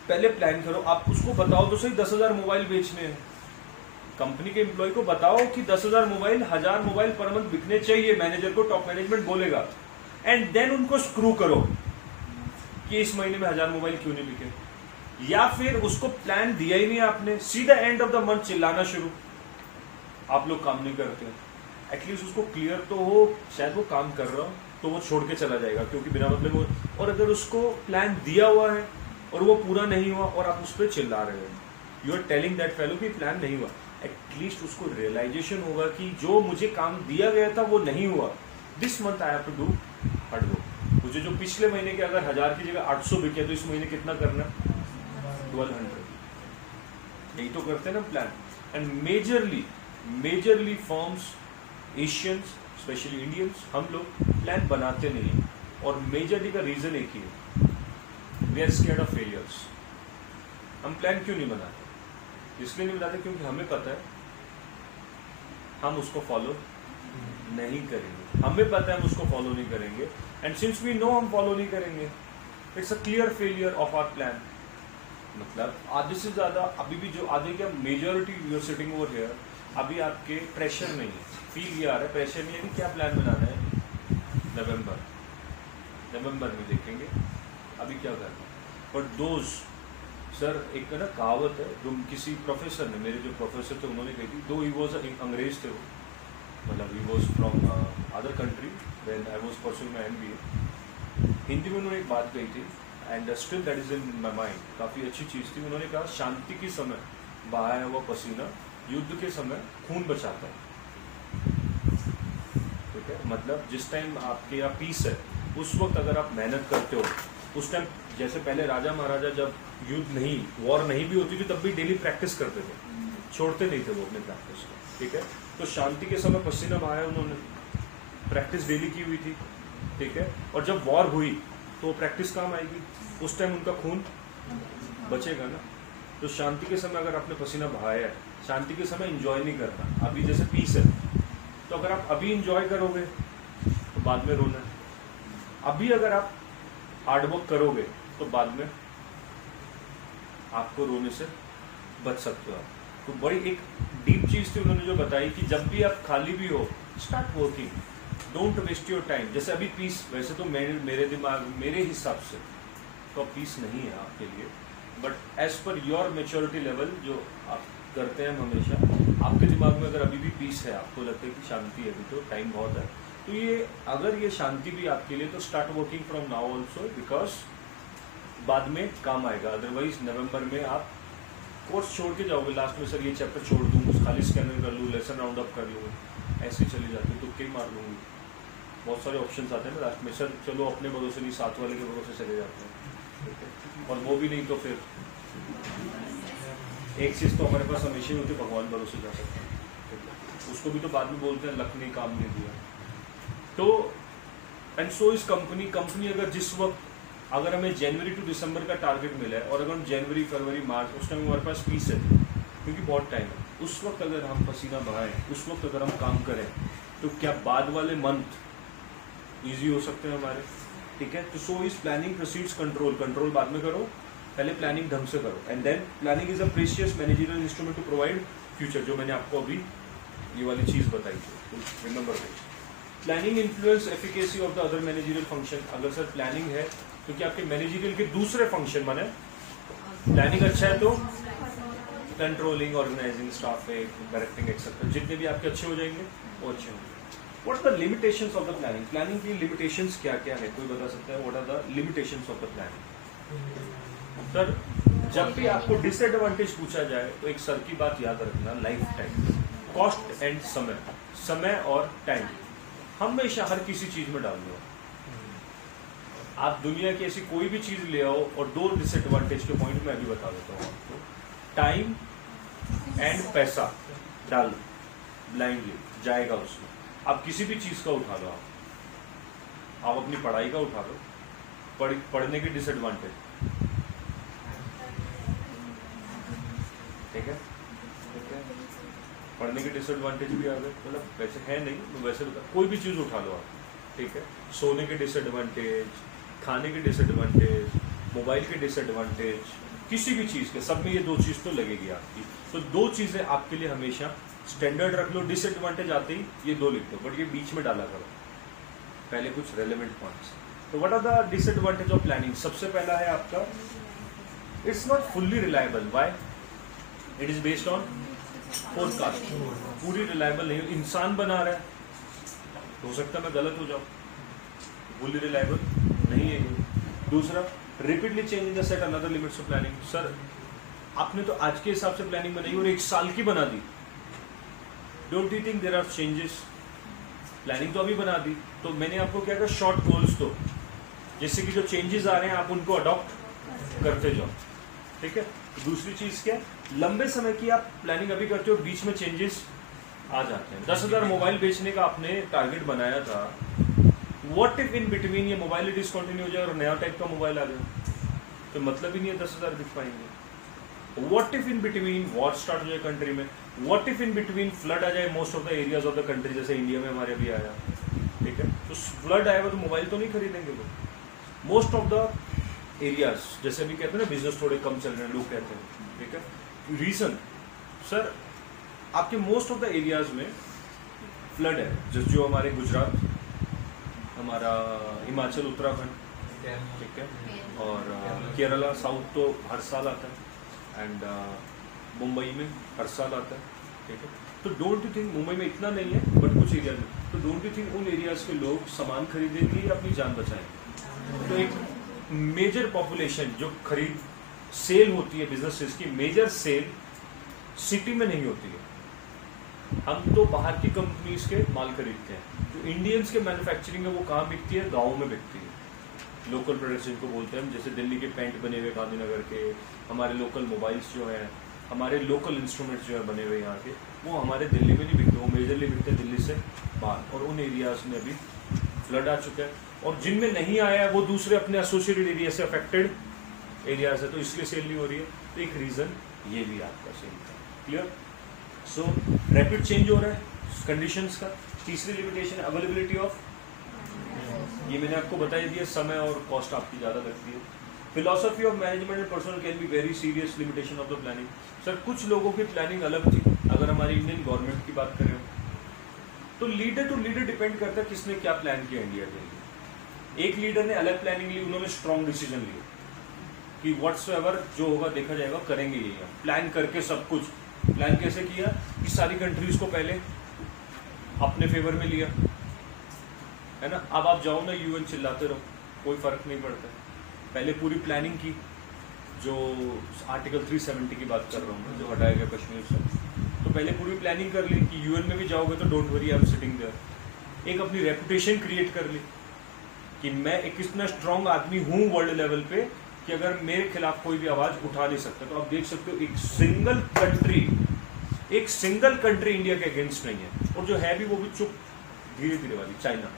पहले प्लान करो। आप उसको बताओ तो सही 10,000 मोबाइल बेचने हैं, कंपनी के एम्प्लॉय को बताओ कि 10,000 मोबाइल, 1,000 मोबाइल पर मंथ बिकने चाहिए, मैनेजर को टॉप मैनेजमेंट बोलेगा। एंड देन उनको स्क्रू करो कि इस महीने में 1,000 मोबाइल क्यों नहीं बिके। या फिर उसको प्लान दिया ही नहीं आपने, सीधा एंड ऑफ द मंथ चिल्लाना शुरू। आप लोग काम नहीं करते, एटलीस्ट उसको क्लियर तो हो, शायद वो काम कर रहा हो तो वो छोड़ के चला जाएगा, क्योंकि बिना मतलब वो। और अगर उसको प्लान दिया हुआ है और वो पूरा नहीं हुआ और आप उस पर चिल्ला रहे हो, you are telling that fellow कि प्लान नहीं हुआ, एटलीस्ट उसको रियलाइजेशन होगा कि जो मुझे काम दिया गया था वो नहीं हुआ। This month I have to do hard work. मुझे जो पिछले महीने के अगर 1,000 की जगह 800 बिके तो इस महीने कितना करना? 1200। यही तो करते हैं ना plan. And majorly firms, Asians, specially Indians, हम लोग प्लान बनाते नहीं। और मेजरली का रीजन एक ही है, we are scared of failures. हम प्लान क्यों नहीं बनाते? इसलिए नहीं बताते क्योंकि हमें पता है हम उसको फॉलो नहीं करेंगे। हमें पता है हम उसको फॉलो नहीं करेंगे, एंड सिंस वी नो हम फॉलो नहीं करेंगे, it's a clear failure of our plan. मतलब आधे से ज्यादा अभी भी जो आधे क्या majority you are sitting over here, अभी आपके प्रेशर नहीं है, फील ये आ रहा है प्रेशर नहीं है कि क्या प्लान बनाना है। नवंबर में देखेंगे अभी क्या करना है। बट दोज सर, एक ना कहावत है जो किसी प्रोफेसर ने, मेरे जो प्रोफेसर थे उन्होंने कही थी, दो ही वॉज अंग्रेज थे वो, मतलब he was from other country when I was pursuing my MBA। Hindi में उन्होंने एक बात कही थी, and still that is in my mind, काफ़ी अच्छी चीज़ थी। उन्होंने कहा, शांति के समय बहाया हुआ पसीना युद्ध के समय खून बचाता है। ठीक है, मतलब जिस टाइम आपके यहाँ पीस है उस वक्त अगर आप मेहनत करते हो, उस टाइम जैसे पहले राजा महाराजा जब युद्ध नहीं, वॉर नहीं भी होती थी तब भी डेली प्रैक्टिस करते थे, छोड़ते नहीं थे वो अपने प्रैक्टिस को। ठीक है, तो शांति के समय पसीना बहाया उन्होंने, प्रैक्टिस डेली की हुई थी। ठीक है, और जब वॉर हुई तो प्रैक्टिस काम आएगी, उस टाइम उनका खून बचेगा ना। तो शांति के समय अगर आपने पसीना बहाया है, शांति के समय एंजॉय नहीं करना। अभी जैसे पीस है, तो अगर आप अभी एंजॉय करोगे तो बाद में रोना है। अभी अगर आप हार्डवर्क करोगे तो बाद में आपको रोने से बच सकते हो आप। तो बड़ी एक डीप चीज थी उन्होंने जो बताई कि जब भी आप खाली भी हो, start working, don't waste your time. जैसे अभी पीस, वैसे तो मेरे दिमाग, मेरे हिसाब से तो पीस नहीं है आपके लिए, but as per your maturity level जो आप करते हैं हमेशा, आपके दिमाग में अगर अभी भी पीस है, आपको लगता है कि शांति है, अभी तो टाइम बहुत है, तो ये अगर ये शांति भी आपके लिए, तो start working from now also, because बाद में काम आएगा। अदरवाइज नवंबर में आप कोर्स छोड़ के जाओगे, लास्ट में सर ये चैप्टर छोड़ दूँ, खाली स्कैनर कर लूँ, लेसन राउंड अप कर लूँ, ऐसे चली जाती है, तुक्के मार लूँगी। बहुत सारे ऑप्शन आते हैं ना लास्ट में, सर चलो अपने भरोसे नहीं, साथ वाले के भरोसे चले जाते हैं। ठीक है, और वो भी नहीं तो फिर एक चीज़ तो हमारे पास हमेशा ही होती है, भगवान भरोसे जा सकते हैं, उसको भी तो बाद में बोलते हैं लक ने काम नहीं दिया। तो एंड सो इस कंपनी अगर जिस वक्त अगर हमें जनवरी टू दिसंबर का टारगेट मिला है, और अगर हम जनवरी फरवरी मार्च, उस टाइम हमारे पास पीस है क्योंकि बहुत टाइम है, उस वक्त अगर हम पसीना बहाएं, उस वक्त अगर हम काम करें, तो क्या बाद वाले मंथ ईजी हो सकते हैं हमारे। ठीक है, तो so is planning proceeds control बाद में करो, पहले प्लानिंग ढंग से करो, and then planning is a precious managerial instrument to provide future, जो मैंने आपको अभी ये वाली चीज़ बताई थी, तो remember this. Planning influence efficacy of the other managerial function. अगर सर प्लानिंग है तो क्या आपके मैनेजरियल के दूसरे फंक्शन, माने प्लानिंग अच्छा है तो controlling, organising, staffing, directing etcetera, जितने भी आपके अच्छे हो जाएंगे वो अच्छे होंगे। What are the limitations of the planning? Planning की लिमिटेशंस क्या क्या है, कोई बता सकता है? What are the limitations of the planning? Sir, जब भी आपको डिसएडवांटेज पूछा जाए तो एक सर की बात याद रखना, लाइफ टाइम, कॉस्ट एंड समय, समय और टाइम हमेशा हर किसी चीज में डाल दो। आप दुनिया की ऐसी कोई भी चीज ले आओ और दो डिसएडवांटेज के पॉइंट मैं अभी बता देता हूँ आपको। टाइम एंड पैसा डाल ब्लाइंडली जाएगा उसमें। आप किसी भी चीज का उठा लो, आप अपनी पढ़ाई का उठा लो, पढ़ने की डिसएडवांटेज, ठीक है, पढ़ने की डिसएडवांटेज भी आ गए, मतलब वैसे है नहीं तो वैसे बता, कोई भी चीज उठा लो आप, ठीक है, सोने के डिसएडवांटेज, खाने के डिसएडवांटेज, मोबाइल के डिसएडवांटेज, किसी भी चीज के, सब में ये दो चीज तो लगेगी आपकी। तो दो चीजें आपके लिए हमेशा स्टैंडर्ड रख लो, डिसएडवांटेज आते ही ये दो लिख दो, बट ये बीच में डाला करो पहले कुछ रेलेवेंट पॉइंट्स। तो what are the disadvantage of planning? सबसे पहला है आपका, it's not fully reliable. Why? It is based on forecast. पूरी रिलायबल नहीं, इंसान बना रहा है, हो सकता है मैं गलत हो जाऊं, फुल्ली रिलायबल नहीं है ये। दूसरा, repeatedly changing the set another limits of planning. Sir, आपने तो आज के हिसाब से प्लानिंग बनाई और एक साल की बना दी, don't you think there are changes? Planning तो अभी बना दी, तो मैंने आपको क्या कहा, शॉर्ट गोल्स दो, जैसे कि जो चेंजेस आ रहे हैं आप उनको अडॉप्ट करते जाओ, ठीक है। दूसरी चीज क्या, लंबे समय की आप प्लानिंग अभी करते हो, बीच में चेंजेस आ जाते हैं। 10,000 मोबाइल बेचने का आपने टारगेट बनाया था, व्हाट इफ इन बिटवीन ये मोबाइल डिसकंटिन्यू हो जाए और नया टाइप का मोबाइल आ जाए, तो मतलब ही नहीं है 10,000 बिक पाएंगे। What if in between war start हो जाए कंट्री में, what if in between flood आ जाए most of the areas of the country, जैसे इंडिया में हमारे अभी आया, ठीक है, तो फ्लड आएगा तो मोबाइल तो नहीं खरीदेंगे लोग। मोस्ट ऑफ द एरियाज, जैसे अभी कहते हैं ना बिजनेस थोड़े कम चल रहे हैं, लोग कहते हैं, ठीक है, रीजन सर आपके मोस्ट ऑफ द एरियाज में फ्लड है, जो हमारे गुजरात, हमारा हिमाचल, उत्तराखंड, ठीक है, और केरला, साउथ तो हर साल आता है, एंड मुंबई में हर साल आता है, ठीक है। तो डोंट यू थिंक, मुंबई में इतना नहीं है बट कुछ एरिया में, तो डोंट यू थिंक उन एरियाज के लोग सामान खरीदेंगे या अपनी जान बचाएंगे? तो एक मेजर पॉपुलेशन जो खरीद सेल होती है बिजनेसेस की, मेजर सेल सिटी में नहीं होती है। हम तो बाहर की कंपनीज के माल खरीदते हैं, जो इंडियंस के मैन्युफैक्चरिंग है वो कहाँ बिकती है? गाँव में बिकती है। लोकल प्रोडक्ट्स जिनको बोलते हैं हम, जैसे दिल्ली के पेंट बने हुए गांधीनगर के, हमारे लोकल मोबाइल्स जो हैं, हमारे लोकल इंस्ट्रूमेंट्स जो है बने हुए यहाँ के, वो हमारे दिल्ली में नहीं बिकते, वो मेजरली बिकते हैं दिल्ली से बाहर, और उन एरियाज में अभी फ्लड आ चुका है, और जिनमें नहीं आया है वो दूसरे अपने एसोसिएटेड एरिया से अफेक्टेड एरियाज है, तो इसलिए सेल नहीं हो रही है। तो एक रीजन ये भी आपका सेल का, क्लियर। सो रैपिड चेंज हो रहा है कंडीशंस का। तीसरी लिमिटेशन, अवेलेबिलिटी ऑफ, ये मैंने आपको बता ही दिया, समय और कॉस्ट आपकी ज़्यादा लगती है। Philosophy of management and personal can be very serious limitation of the planning. Sir, कुछ लोगों की प्लानिंग अलग थी, अगर हमारी इंडियन गवर्नमेंट की बात करें तो लीडर टू लीडर डिपेंड करता है किसने क्या प्लान किया इंडिया के लिए। एक लीडर ने अलग प्लानिंग ली, उन्होंने स्ट्रॉन्ग डिसीजन लिया कि व्हाट्सएवर जो होगा देखा जाएगा, करेंगे ये, प्लान करके सब कुछ। प्लान कैसे किया कि सारी कंट्रीज को पहले अपने फेवर में लिया, है ना। अब आप जाओ ना यूएन, चिल्लाते रहो, कोई फर्क नहीं पड़ता। पहले पूरी प्लानिंग की, जो आर्टिकल 370 की बात कर रहा हूँ, जो हटाया गया कश्मीर से, तो पहले पूरी प्लानिंग कर ली कि यूएन में भी जाओगे तो don't worry, I am sitting there. एक अपनी रेपुटेशन क्रिएट कर ली कि मैं एक इतना स्ट्रांग आदमी हूँ वर्ल्ड लेवल पे कि अगर मेरे खिलाफ कोई भी आवाज उठा नहीं सकता। तो आप देख सकते हो एक सिंगल कंट्री इंडिया के अगेंस्ट नहीं है, और जो है भी वो भी चुप, धीरे धीरे वाली। चाइना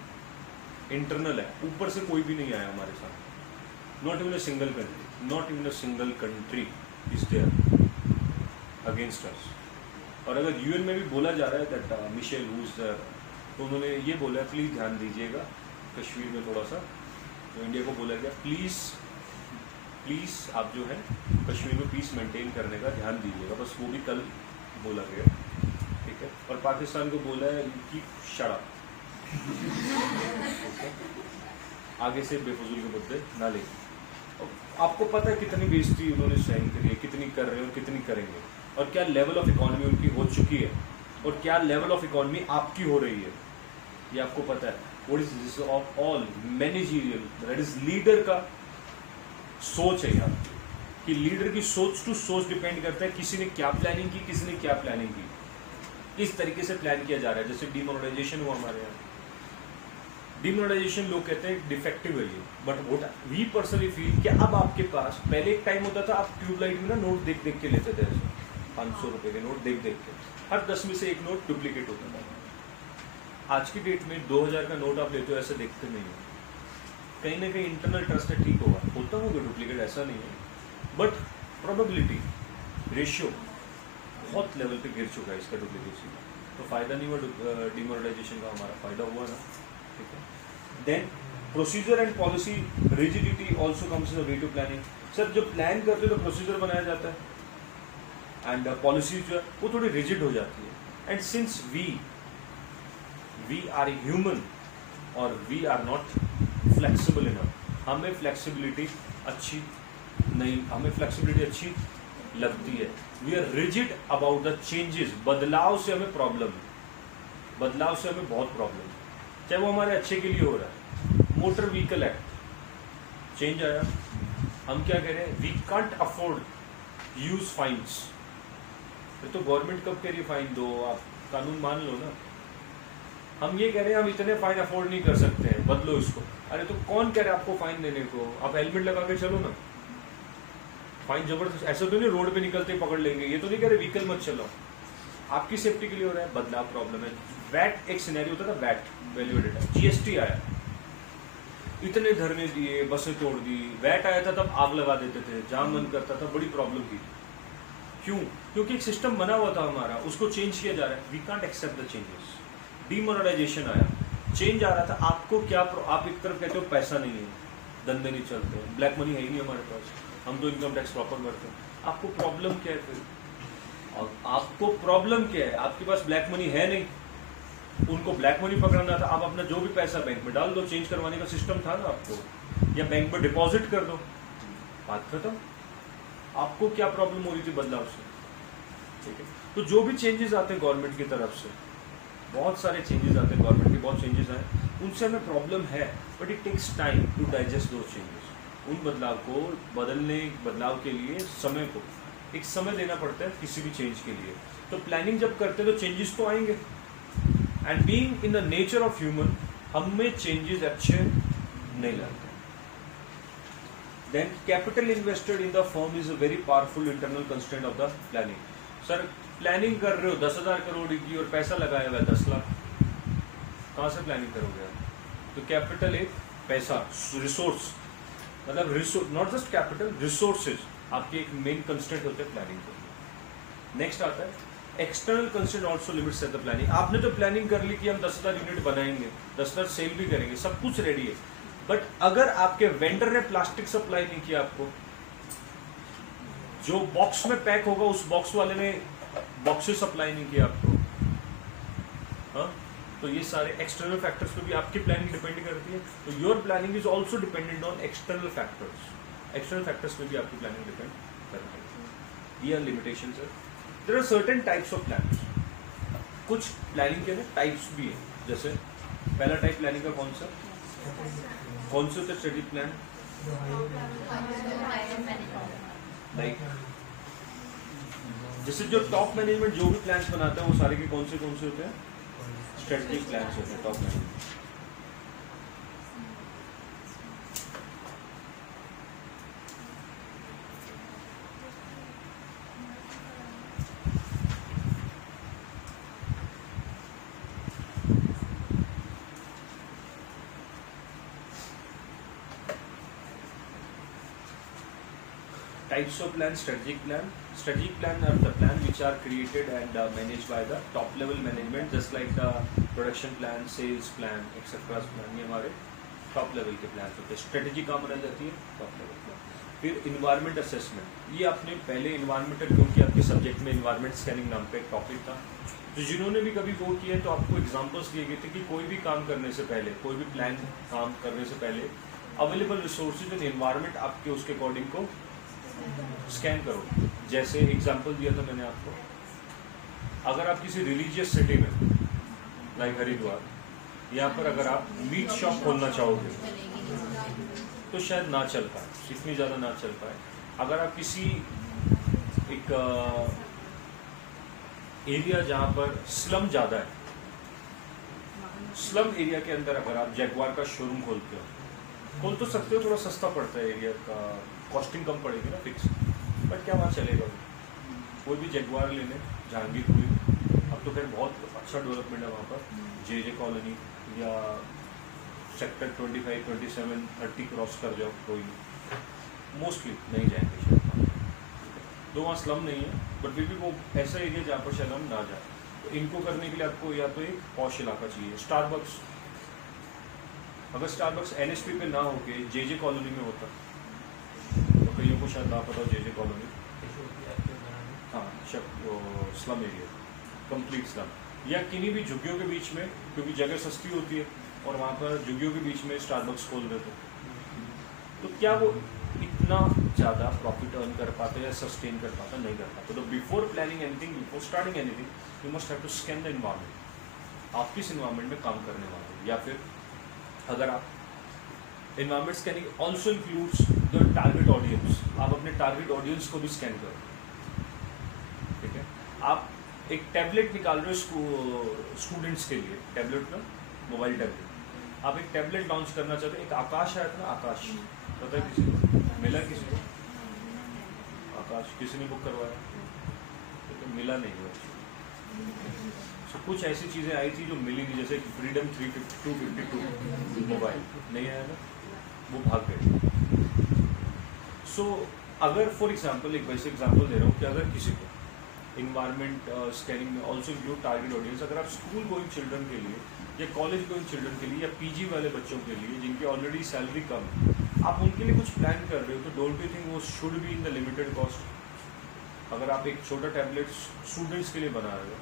इंटरनल है, ऊपर से कोई भी नहीं आया हमारे साथ, not even a single country is there against us. और अगर यूएन में भी बोला जा रहा है दैट मिशेल हूज देयर, तो उन्होंने ये बोला प्लीज ध्यान दीजिएगा कश्मीर में थोड़ा सा, तो इंडिया को बोला गया प्लीज आप जो है कश्मीर में पीस मेंटेन करने का ध्यान दीजिएगा, बस वो भी कल बोला गया, ठीक है। और पाकिस्तान को बोला है कि शट अप, आगे से बेफजूल के मुद्दे ना ले। आपको पता है कितनी बेइज्जती उन्होंने सहन करी है, कितनी कर रहे हैं और कितनी करेंगे। और क्या लेवल ऑफ इकोनॉमी उनकी हो चुकी है और क्या लेवल ऑफ इकोनॉमी आपकी हो रही है, ये आपको पता है। What is this of all managerial, that is leader का सोच है यहाँ कि लीडर की सोच टू सोच डिपेंड करता है किसी ने क्या प्लानिंग की, किसी ने क्या प्लानिंग की, किस तरीके से प्लान किया जा रहा है। जैसे डिमोनेटाइजेशन हुआ हमारे यहाँ, डिमोनेटाइजेशन लोग कहते हैं डिफेक्टिव है ये, but what we personally feel कि अब आपके पास, पहले एक टाइम होता था आप ट्यूबलाइट में ना नोट देख देख के लेते थे, ऐसे 500 रुपए के नोट देख देख के, हर 10 में से एक नोट डुप्लीकेट होता था। आज की डेट में 2000 का नोट आप लेते हो ऐसे देखते नहीं हो, कहीं ना कहीं इंटरनल ट्रस्ट है, ठीक होता होगा डुप्लीकेट, ऐसा नहीं है, बट प्रोबेबिलिटी रेशियो बहुत लेवल पे गिर चुका है इसका डुप्लीकेसी का, तो फायदा नहीं हुआ डिमोनेटाइजेशन का, हमारा फायदा हुआ ना, ठीक है। Then procedure and policy rigidity also comes in the way to planning. Sir जब प्लान करते हो तो प्रोसीजर बनाया जाता है एंड पॉलिसी जो है वो थोड़ी रिजिड हो जाती है, and since we are human और we are not flexible enough, हमें फ्लेक्सिबिलिटी अच्छी नहीं, हमें फ्लेक्सिबिलिटी अच्छी लगती है। We are rigid about the changes, बदलाव से हमें प्रॉब्लम है, बदलाव से हमें बहुत प्रॉब्लम है, चाहे वो हमारे अच्छे के लिए हो रहा है। मोटर व्हीकल एक्ट चेंज आया, हम क्या कह रहे हैं, we can't afford use fines, तो गवर्नमेंट कब कह रही फाइन दो, आप कानून मान लो ना। हम ये कह रहे हैं हम इतने फाइन अफोर्ड नहीं कर सकते हैं, बदलो इसको। अरे तो कौन कह रहा है आपको फाइन देने को, आप हेलमेट लगा के चलो ना, फाइन जबरदस्त, ऐसा तो नहीं रोड पे निकलते ही पकड़ लेंगे, ये तो नहीं कह रहे व्हीकल मत चलाओ, आपकी सेफ्टी के लिए हो रहा है, बदलाव प्रॉब्लम है। वैट एक सिनेरियो होता था, VAT value added tax, GST आया, इतने धरने दिए, बसें तोड़ दी, वैट आया था तब आग लगा देते थे, जहां मन करता था, बड़ी प्रॉब्लम थी। क्यों? क्योंकि एक सिस्टम बना हुआ था हमारा, उसको चेंज किया जा रहा है, we can't accept the changes. Demonetisation आया, चेंज आ रहा था, आपको क्या आप एक तरफ कहते हो पैसा नहीं है, धंधे नहीं चलते, ब्लैक मनी है ही नहीं हमारे पास, हम तो इनकम टैक्स प्रॉपर भरते हैं, आपको प्रॉब्लम क्या है फिर? और आपको प्रॉब्लम क्या है? आपके पास ब्लैक मनी है नहीं, उनको ब्लैक मनी पकड़ना था, आप अपना जो भी पैसा बैंक में डाल दो, चेंज करवाने का सिस्टम था ना आपको, या बैंक में डिपॉजिट कर दो, बात खत्म। आपको क्या प्रॉब्लम हो रही थी बदलाव से? ठीक है, तो जो भी चेंजेस आते हैं गवर्नमेंट की तरफ से, बहुत सारे चेंजेस आते हैं गवर्नमेंट के, बहुत चेंजेस आए, उनसे हमें प्रॉब्लम है, but it takes time to digest two changes. उन बदलाव को बदलाव के लिए समय को एक समय देना पड़ता है किसी भी चेंज के लिए। तो प्लानिंग जब करते हैं तो चेंजेस तो आएंगे, and being in the nature of human, हम में चेंजेस अच्छे नहीं लगते। Then capital invested in the firm is a very powerful internal constraint of the planning. Sir planning कर रहे हो 10,000 करोड़ की और पैसा लगाया हुआ है 10 लाख, कहाँ से प्लानिंग करोगे आप? तो कैपिटल एक पैसा, रिसोर्स, मतलब resource, not just capital, resources आपके एक मेन कंस्ट्रेंट होते हैं प्लानिंग के। नेक्स्ट आता है external constraint also limits the planning. आपने तो प्लानिंग कर ली कि हम 10,000 यूनिट बनाएंगे, 10,000 सेल भी करेंगे, सब कुछ रेडी है, बट अगर आपके वेंडर ने प्लास्टिक सप्लाई नहीं किया आपको, जो बॉक्स में पैक होगा उस बॉक्स वाले ने बॉक्सेस सप्लाई नहीं किया आपको, हाँ, तो ये सारे एक्सटर्नल फैक्टर्स पे भी आपकी प्लानिंग डिपेंड करती है। तो your planning is also dependent on external factors, external factors पे भी आपकी प्लानिंग डिपेंड करती है। ये लिमिटेशंस है। There are certain types of plans, कुछ प्लानिंग के टाइप्स भी है, जैसे पहला टाइप प्लानिंग का कौन सा होता है? स्ट्रेटेजिक प्लान, लाइक जैसे जो टॉप मैनेजमेंट जो भी प्लान्स बनाता है वो सारे के कौन से होते हैं? स्ट्रेटेजिक प्लान्स होते हैं top management. Types of plan, strategic plan. Strategic plan are the plan which are created and managed by the top level management, just like the production plan, sales plan, etc. plan, ये हमारे top level के plans होते हैं। Strategy कहाँ बनाई जाती है? top level plan। फिर environment assessment, ये आपने पहले environmental, क्योंकि आपके सब्जेक्ट में environment scanning नाम का एक टॉपिक था, तो जिन्होंने भी कभी वो किया है तो आपको एग्जाम्पल्स दिए गए थे कि कोई भी काम करने से पहले, कोई भी प्लान काम करने से पहले अवेलेबल रिसोर्सेज एंड एनवायरनमेंट आपके उसके अकॉर्डिंग को स्कैन करो। जैसे एग्जांपल दिया था मैंने आपको, अगर आप किसी रिलीजियस सिटी में लाइक हरिद्वार, यहाँ पर अगर आप मीट शॉप खोलना चाहोगे तो शायद ना चल पाए, इतनी ज़्यादा ना चल पाए। अगर आप किसी एक एरिया जहाँ पर स्लम ज़्यादा है, स्लम एरिया के अंदर अगर आप जैगवार का शोरूम खोलते हो, खोल तो सकते हो, थोड़ा सस्ता पड़ता है, एरिया का कॉस्टिंग कम पड़ेगी ना फिक्स, बट क्या वहाँ चलेगा? कोई भी जैगवार लेने जहांगीरपुरी, अब तो खैर बहुत अच्छा डेवलपमेंट है वहाँ पर, जे कॉलोनी या सेक्टर 25, 27, 30 क्रॉस कर जाओ, कोई मोस्टली नहीं जाएंगे शायद, तो वहाँ स्लम नहीं है, बट फिर भी वो ऐसा एरिया जहाँ पर शायद हम ना जाए। तो इनको करने के लिए आपको या तो एक पॉश इलाका चाहिए। स्टारबक्स, अगर स्टारबक्स NSP पे ना होके जे कॉलोनी में होता, तो कईयों को शायद ना पता हो जे कॉलोनी, हाँ स्लम एरिया, कंप्लीट स्लम, या किन्हीं भी झुग्गियों के बीच में, क्योंकि जगह सस्ती होती है और वहाँ पर झुग्गियों के बीच में स्टारबक्स खोल देते, तो क्या वो इतना ज़्यादा प्रॉफिट अर्न कर पाते या सस्टेन कर पाता? नहीं कर पाता। तो before planning anything, before starting anything, you must have to scan the environment. आप किस एनवायरनमेंट में काम करने वाले हैं, या फिर अगर आप environment scanning also includes the target audience, आप अपने टारगेट ऑडियंस को भी स्कैन करो, ठीक है? आप एक टैबलेट निकाल रहे हो स्टूडेंट्स के लिए, टैबलेट ना, मोबाइल टैबलेट, आप एक टैबलेट लॉन्च करना चाहते हैं। एक आकाश आया था ना, आकाश, पता है किसी को? मिला किसी को? आकाश किसी ने बुक करवाया, तो मिला नहीं हुआ। तो कुछ ऐसी चीज़ें आई थी जो मिली नहीं, जैसे फ्रीडम 252 मोबाइल नहीं आया ना, वो भाग गए। सो अगर फॉर एग्जांपल, एक वैसे एग्जांपल दे रहा हूँ कि अगर किसी को इन्वायरमेंट स्कैनिंग में ऑल्सो इंक्लूड टारगेट ऑडियंस, अगर आप स्कूल गोइंग चिल्ड्रन के लिए या कॉलेज गोइंग चिल्ड्रन के लिए या PG वाले बच्चों के लिए जिनकी ऑलरेडी सैलरी कम है, आप उनके लिए कुछ प्लान कर रहे हो, तो डोंट यू थिंक वो should be in the limited cost? अगर आप एक छोटा टैबलेट स्टूडेंट्स के लिए बना रहे हो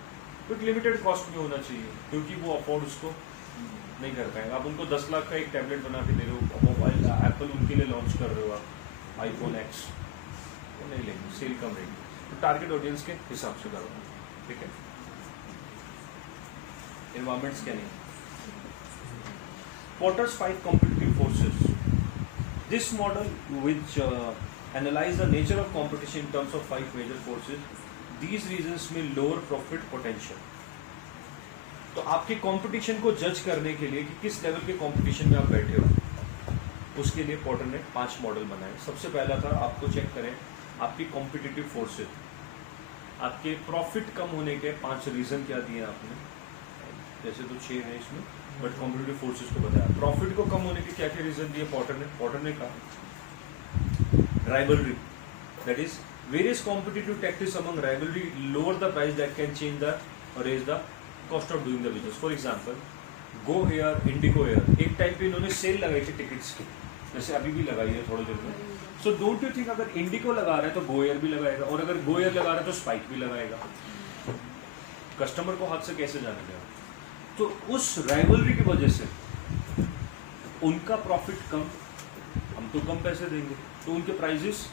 तो एक लिमिटेड कॉस्ट में होना चाहिए, क्योंकि वो अफोर्ड उसको नहीं कर पाएंगे। आप उनको 10 लाख का एक टैबलेट बना के दे रहे हो, मोबाइल एप्पल उनके लिए लॉन्च कर रहे हो आप iPhone X, वो नहीं लेंगे, सेल कम रहेगी। तो टारगेट ऑडियंस के हिसाब से करो, ठीक है? Environment scanning, Porter's 5 competitive forces. This model, which analyze the nature of competition in terms of 5 major forces, these reasons may lower profit potential. तो आपके कंपटीशन को जज करने के लिए कि किस लेवल के कंपटीशन में आप बैठे हो, उसके लिए पॉटर ने 5 मॉडल बनाए। सबसे पहला था, आपको चेक करें आपकी कॉम्पिटिटिव फोर्सेज, आपके प्रॉफिट कम होने के 5 रीजन क्या दिए आपने, जैसे तो 6 है इसमें, बट कॉम्पिटिटिव फोर्सेस को बताया। प्रॉफिट को कम होने के क्या क्या रीजन दिए पॉटर ने कहा rivalry, that is various competitive tactics among rivalry lower the price that can change the और raise the cost of doing the business. For example, Go Air, IndiGo air, एक टाइम पे इन्होंने सेल लगाई थी टिकट्स की, जैसे अभी भी लगाई है थोड़े दिन में। सो डोंट यू थिंक अगर इंडिगो लगा रहा है तो गो एयर भी लगाएगा, और अगर गो एयर लगा रहा है तो स्पाइक भी लगाएगा। कस्टमर को हाथ से कैसे जाने देगा? तो उस राइवलरी की वजह से उनका प्रॉफिट कम, हम तो कम पैसे देंगे, तो उनके प्राइजेस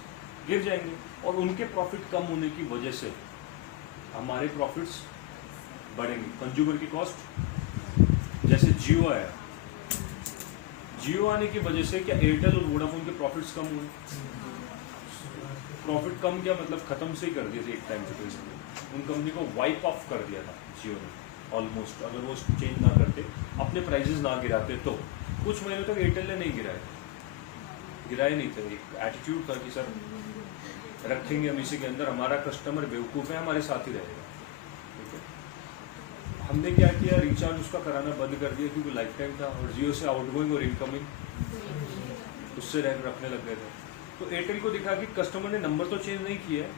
गिर जाएंगे, और उनके प्रॉफिट कम होने की वजह से हमारे प्रॉफिट्स बढ़ेंगे। कंज्यूमर की कॉस्ट, जैसे जियो आया, जियो आने की वजह से क्या एयरटेल और वोडाफोन के प्रॉफिट्स कम हुए? प्रॉफिट कम क्या मतलब खत्म से ही कर दिए थे एक टाइम पे, उन कंपनी को वाइप ऑफ कर दिया था जियो ने ऑलमोस्ट। अगर वो चेंज ना करते, अपने प्राइजेस ना गिराते, तो कुछ महीनों तक एयरटेल ने नहीं गिराए नहीं थे। एक एटीट्यूड था कि सर रखेंगे हम इसी के अंदर, हमारा कस्टमर बेवकूफ़ है, हमारे साथ ही रहेगा, ठीक है? हमने क्या किया, रिचार्ज उसका कराना बंद कर दिया, क्योंकि लाइफ टाइम था, और जियो से आउटगोइंग और इनकमिंग उससे रखने लग गए थे। तो एयरटेल को दिखा कि कस्टमर ने नंबर तो चेंज नहीं किया है,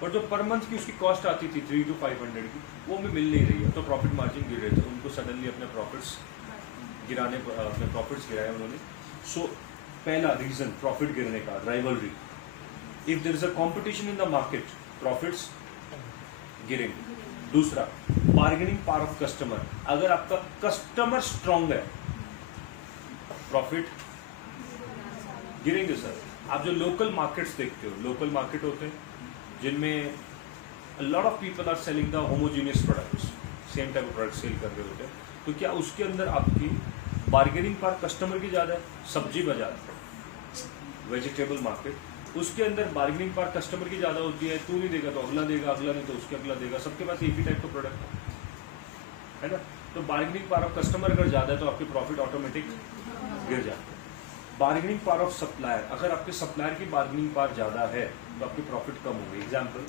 पर जो पर मंथ की उसकी कॉस्ट आती थी 300 to 500 की, वो हमें मिल नहीं रही है, तो प्रॉफिट मार्जिन गिर रहे थे। उनको सडनली अपने प्रॉफिट्स गिराए उन्होंने। सो पहला रीजन प्रॉफिट गिरने का, rivalry. If there is a competition in the market, profits गिरेंगे। दूसरा, बार्गेनिंग पावर ऑफ कस्टमर, अगर आपका कस्टमर स्ट्रांग है, प्रॉफिट गिरेंगे। सर आप जो लोकल मार्केट्स देखते हो, लोकल मार्केट होते हैं जिनमें lot of people are selling the homogeneous products, same type of product sell कर रहे होते हैं, तो क्या उसके अंदर आपकी बार्गेनिंग पावर कस्टमर की ज़्यादा है? सब्जी बाजार, वेजिटेबल मार्केट, उसके अंदर बार्गेनिंग पावर कस्टमर की ज़्यादा होती है। तू नहीं देगा तो अगला देगा, अगला नहीं तो उसके अगला देगा, सबके पास एक ही टाइप का प्रोडक्ट है ना। तो बार्गेनिंग पावर ऑफ कस्टमर अगर ज़्यादा है तो आपके प्रॉफिट ऑटोमेटिक गिर जाते हैं। बार्गेनिंग पावर ऑफ सप्लायर, अगर आपके सप्लायर की बार्गेनिंग पावर ज़्यादा है तो आपके प्रॉफिट कम होंगे। Example,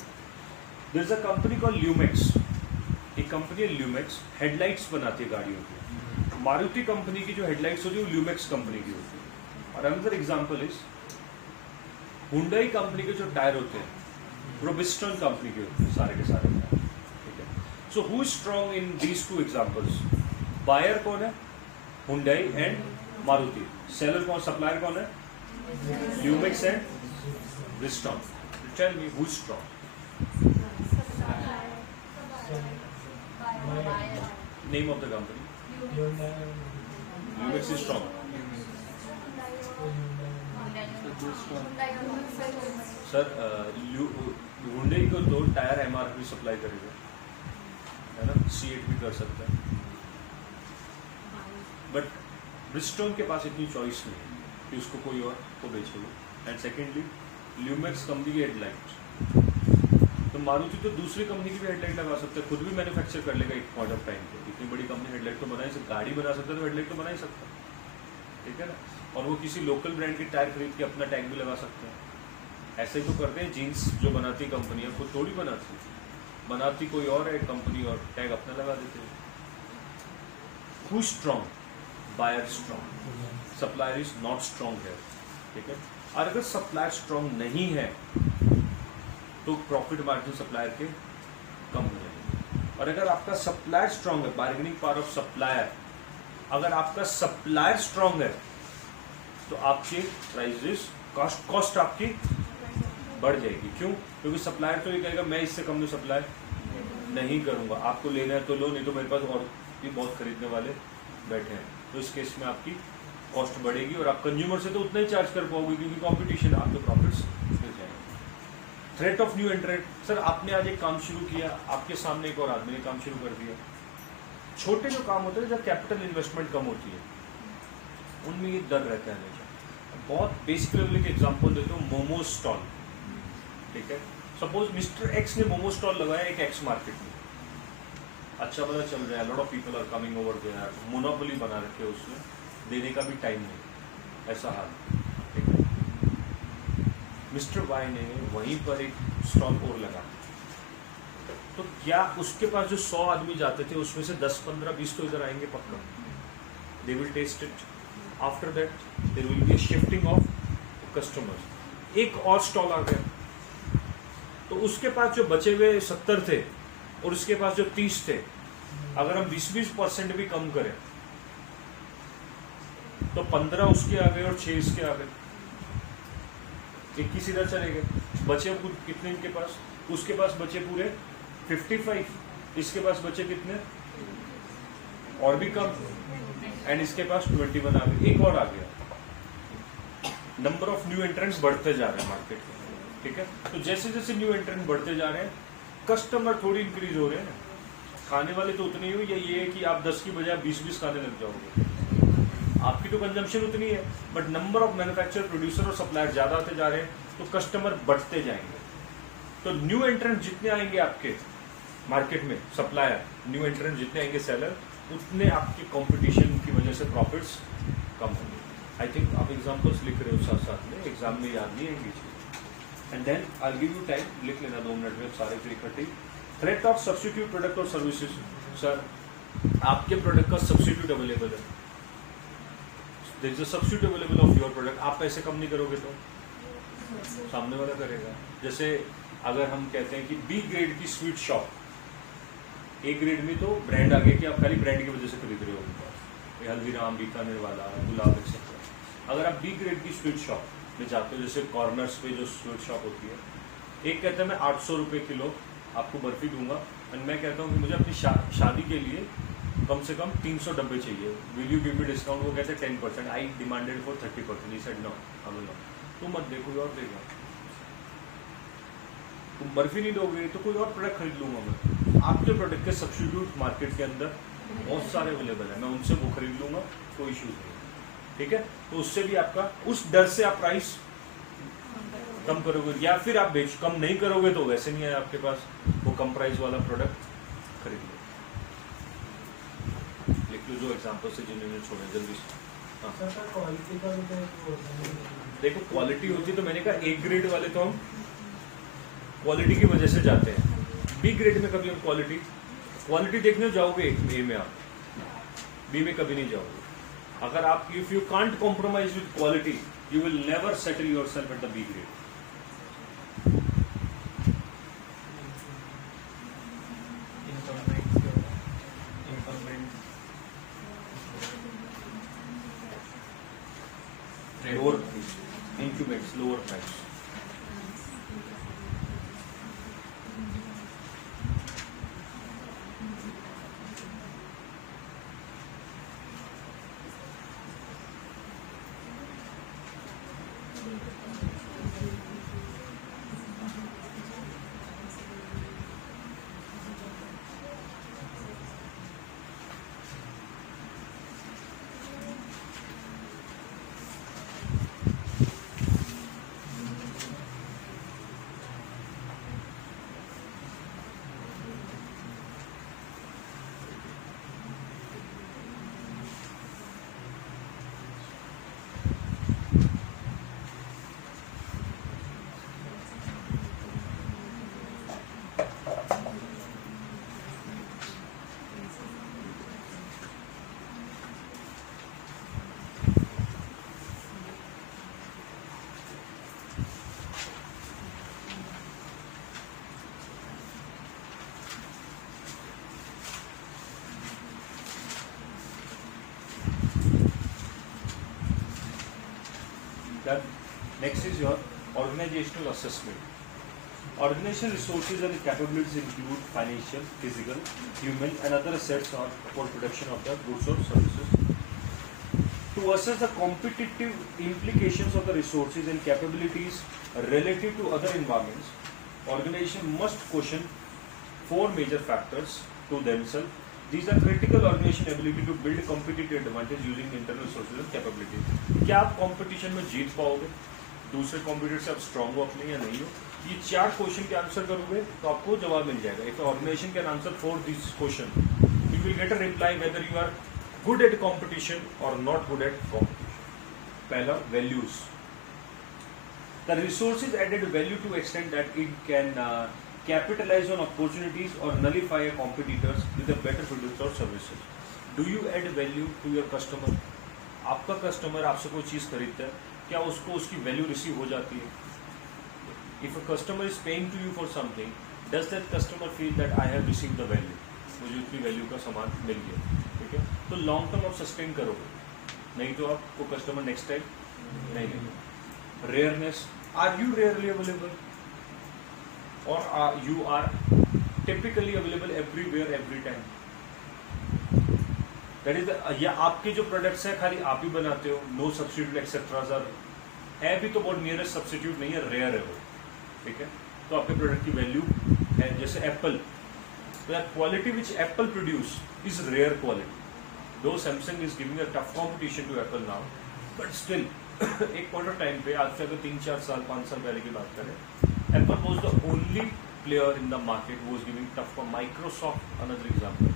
there is a company call Lumax, एक कंपनी है ल्यूमेक्स, हेडलाइट्स बनाती है गाड़ियों की। मारुति कंपनी की जो हेडलाइट्स होती है वो ल्यूमेक्स कंपनी की होती है। और another example is Hyundai company के जो टायर होते हैं ब्रिजस्टोन कंपनी के होते हैं, सारे के सारे टायर, ठीक है। So who is strong in these two examples? Buyer कौन है? Hyundai and Maruti. सेलर कौन, सप्लायर कौन है? Lumax and Bridgestone. Tell me who is strong? Name of the company. Lumax is strong. Sir Hyundai को तो टायर एमआरपी सप्लाई करेगा, है ना, C8 भी कर सकता है, बट ब्रिजस्टोन के पास इतनी चॉइस नहीं है कि उसको कोई और को बेचेगा। एंड सेकेंडली ल्यूमेक्स कंपनी की हेडलाइट, तो मारुति तो दूसरी कंपनी की भी हेडलाइट लगा सकता है, खुद भी मैन्युफैक्चर कर लेगा एक पॉइंट ऑफ टाइम पे। इतनी बड़ी कंपनी हेडलाइट तो बना ही सकता, गाड़ी बना सकता है तो हेडलाइट तो बना ही सकता है, ठीक है ना। और वो किसी लोकल ब्रांड के टायर खरीद के अपना टैग भी लगा सकते हैं। ऐसे ही तो करते हैं, जीन्स जो बनाती कंपनियां खुद थोड़ी बनाती कोई और है कंपनी, और टैग अपना लगा देते हैं। Who strong? Buyer strong, supplier is not strong है, ठीक है। और अगर सप्लायर स्ट्रॉन्ग नहीं है तो प्रॉफिट मार्जिन सप्लायर के कम हो जाएंगे। और अगर आपका सप्लायर स्ट्रॉन्ग है, बार्गेनिंग पावर ऑफ सप्लायर, अगर आपका सप्लायर स्ट्रॉन्ग है तो आपके प्राइसेस, कॉस्ट आपकी बढ़ जाएगी। क्यों? क्योंकि सप्लायर तो ये कहेगा मैं इससे कम में सप्लाई नहीं करूंगा, आपको लेना है तो लो, नहीं तो मेरे पास और भी बहुत खरीदने वाले बैठे हैं। तो इस केस में आपकी कॉस्ट बढ़ेगी और आप कंज्यूमर से तो उतना ही चार्ज कर पाओगे क्योंकि कंपटीशन, आपके प्रॉफिट्स मिल जाएंगे। थ्रेट ऑफ न्यू एंट्रेंट, सर आपने आज एक काम शुरू किया, आपके सामने एक और आदमी ने काम शुरू कर दिया। छोटे जो काम होते हैं जब कैपिटल इन्वेस्टमेंट कम होती है उनमें ये डर रहता है हमेशा। बहुत बेसिक लेवल के एग्जांपल देता हूँ, मोमो स्टॉल, ठीक है। सपोज मिस्टर एक्स ने मोमो स्टॉल लगाया एक एक्स मार्केट में, अच्छा पता चल रहा है, lot of people are coming over there, monopoly बना रखे है उसने, देने का भी टाइम नहीं, ऐसा हाल, ठीक है। मिस्टर वाई ने वहीं पर एक स्टॉल और लगा, तो क्या उसके पास जो 100 आदमी जाते थे उसमें से 10, 15, 20 तो इधर आएंगे पक्का, they will test it. After that there will be a shifting of customers. एक और स्टॉल आ गया तो उसके पास जो बचे हुए 70 थे और उसके पास जो 30 थे, अगर हम 20% भी कम करें तो 15 उसके आ गए और 6 इसके आ गए, 21 इधर चले गए। बचे कितने इनके पास? उसके पास बचे पूरे 55, इसके पास बचे कितने और भी कम, एंड इसके पास 21 आ गए, एक और आ गया। नंबर ऑफ न्यू एंट्रेंट्स बढ़ते जा रहे हैं मार्केट में, ठीक है। तो जैसे जैसे न्यू एंट्रेंट बढ़ते जा रहे हैं कस्टमर थोड़ी इंक्रीज हो रहे हैं, खाने वाले तो उतने ही हो, या ये है कि आप 10 की बजाय 20 खाने लग जाओगे, आपकी तो कंजम्पशन उतनी है, but number of manufacturer, producer और सप्लायर ज्यादा आते जा रहे हैं तो कस्टमर बढ़ते जाएंगे। तो न्यू एंट्रेंट जितने आएंगे आपके मार्केट में, सप्लायर, न्यू एंट्रेंट जितने आएंगे सेलर, उतने आपके कंपटीशन की वजह से प्रॉफिट्स कम होंगे। आई थिंक आप एग्जांपल्स लिख रहे हो साथ साथ में, एग्जाम में याद नहीं आएंगी चीज़। And then I give you time, लिख लेना 2 मिनट में सारे फिर इकट्ठे। थ्रेट ऑफ सब्स्टिट्यूट प्रोडक्ट और सर्विसेज, सर आपके प्रोडक्ट का सब्स्टिट्यूट अवेलेबल है, there is a substitute available of your product, आप पैसे कम नहीं करोगे तो सामने वाला करेगा। जैसे अगर हम कहते हैं कि बी ग्रेड की स्वीट शॉप, ए ग्रेड में तो ब्रांड आ गया कि आप खाली ब्रांड की वजह से खरीद रहे हो, ये हल्दीराम, बीकानेर वाला, गुलाब एक्सेट्रा। अगर आप बी ग्रेड की स्वीट शॉप में जाते हो, जैसे कॉर्नर्स पे जो स्वीट शॉप होती है, एक कहता है मैं 800 रुपये किलो आपको बर्फी दूंगा, एंड मैं कहता हूँ कि मुझे अपनी शादी के लिए कम से कम 300 डब्बे चाहिए, will you give me discount? वो कहते हैं 10%, I demanded for 30%, he said no, I will not. तो मत देखो और देगा, तुम बर्फी नहीं दोगे तो कोई और प्रोडक्ट खरीद लूंगा मैं। आपके प्रोडक्ट के सब्स्टिट्यूट मार्केट के अंदर बहुत सारे अवेलेबल है, मैं उनसे वो खरीद लूंगा, कोई इश्यूज नहीं। ठीक है, तो उससे भी आपका उस डर से आप प्राइस कम करोगे, या फिर आप बेच कम नहीं करोगे तो वैसे नहीं है आपके पास वो कम प्राइस वाला प्रोडक्ट खरीद लो। लिख लो जो एग्जांपल से जिन्होंने छोड़े जल्दी से। हाँ सर क्वालिटी का भी तो एक वो होता है। देखो क्वालिटी होती है तो मैंने कहा ए ग्रेड वाले तो हम क्वालिटी की वजह से जाते हैं, बी ग्रेड में कभी हम क्वालिटी देखने जाओगे ए में, आप बी में कभी नहीं जाओगे। अगर आप if you can't compromise with quality you will never settle yourself at the B grade. Lower increments lower price. Next is your organizational assessment. Organizational resources and capabilities include financial, physical, human, and other assets for production of the goods or services. To assess the competitive implications of the resources and capabilities relative to other environments, organization must question 4 major factors to themselves. These are critical organization ability to build competitive advantage using internal resources and capabilities. क्या आप कंपटीशन में जीत पाओगे? दूसरे कॉम्पिटिटर से आप स्ट्रांग हो अपने या नहीं हो? ये 4 क्वेश्चन के आंसर करोगे तो आपको जवाब मिल जाएगा। If organisation can answer for this question you will get a reply whether you are good at competition और नॉट गुड एट कॉम्पिटिशन। पहला values, the resources added value to extend that it can capitalize on opportunities or nullify a competitors with a better product or services. Do you add value to your customer? आपका कस्टमर आपसे कोई चीज़ खरीदता है, क्या उसको उसकी वैल्यू रिसीव हो जाती है? If a customer is paying to you for something, does that customer feel that I have received the value? मुझे उतनी वैल्यू का सामान मिल गया, ठीक है? तो लॉन्ग टर्म आप सस्टेन करोगे, नहीं तो आपको कस्टमर नेक्स्ट टाइम नहीं लेगा। Rareness, are you rarely available or you are typically available everywhere every time? That is या आपके जो प्रोडक्ट्स हैं खाली आप ही बनाते हो, नो सब्स्टिट्यूट एक्सेट्रा सर है भी तो बहुत नियरेस्ट सब्स्टिट्यूट नहीं है, रेयर है वो, ठीक है? तो आपके प्रोडक्ट की वैल्यू है। जैसे Apple, the quality which Apple produce is rare quality. Though Samsung is giving a tough competition to Apple now, but still एक पॉइंट ऑफ टाइम पे, आज से अगर 3-4 साल 5 साल पहले की बात करें, Apple was the only player in the market who was giving tough for Microsoft. Another example,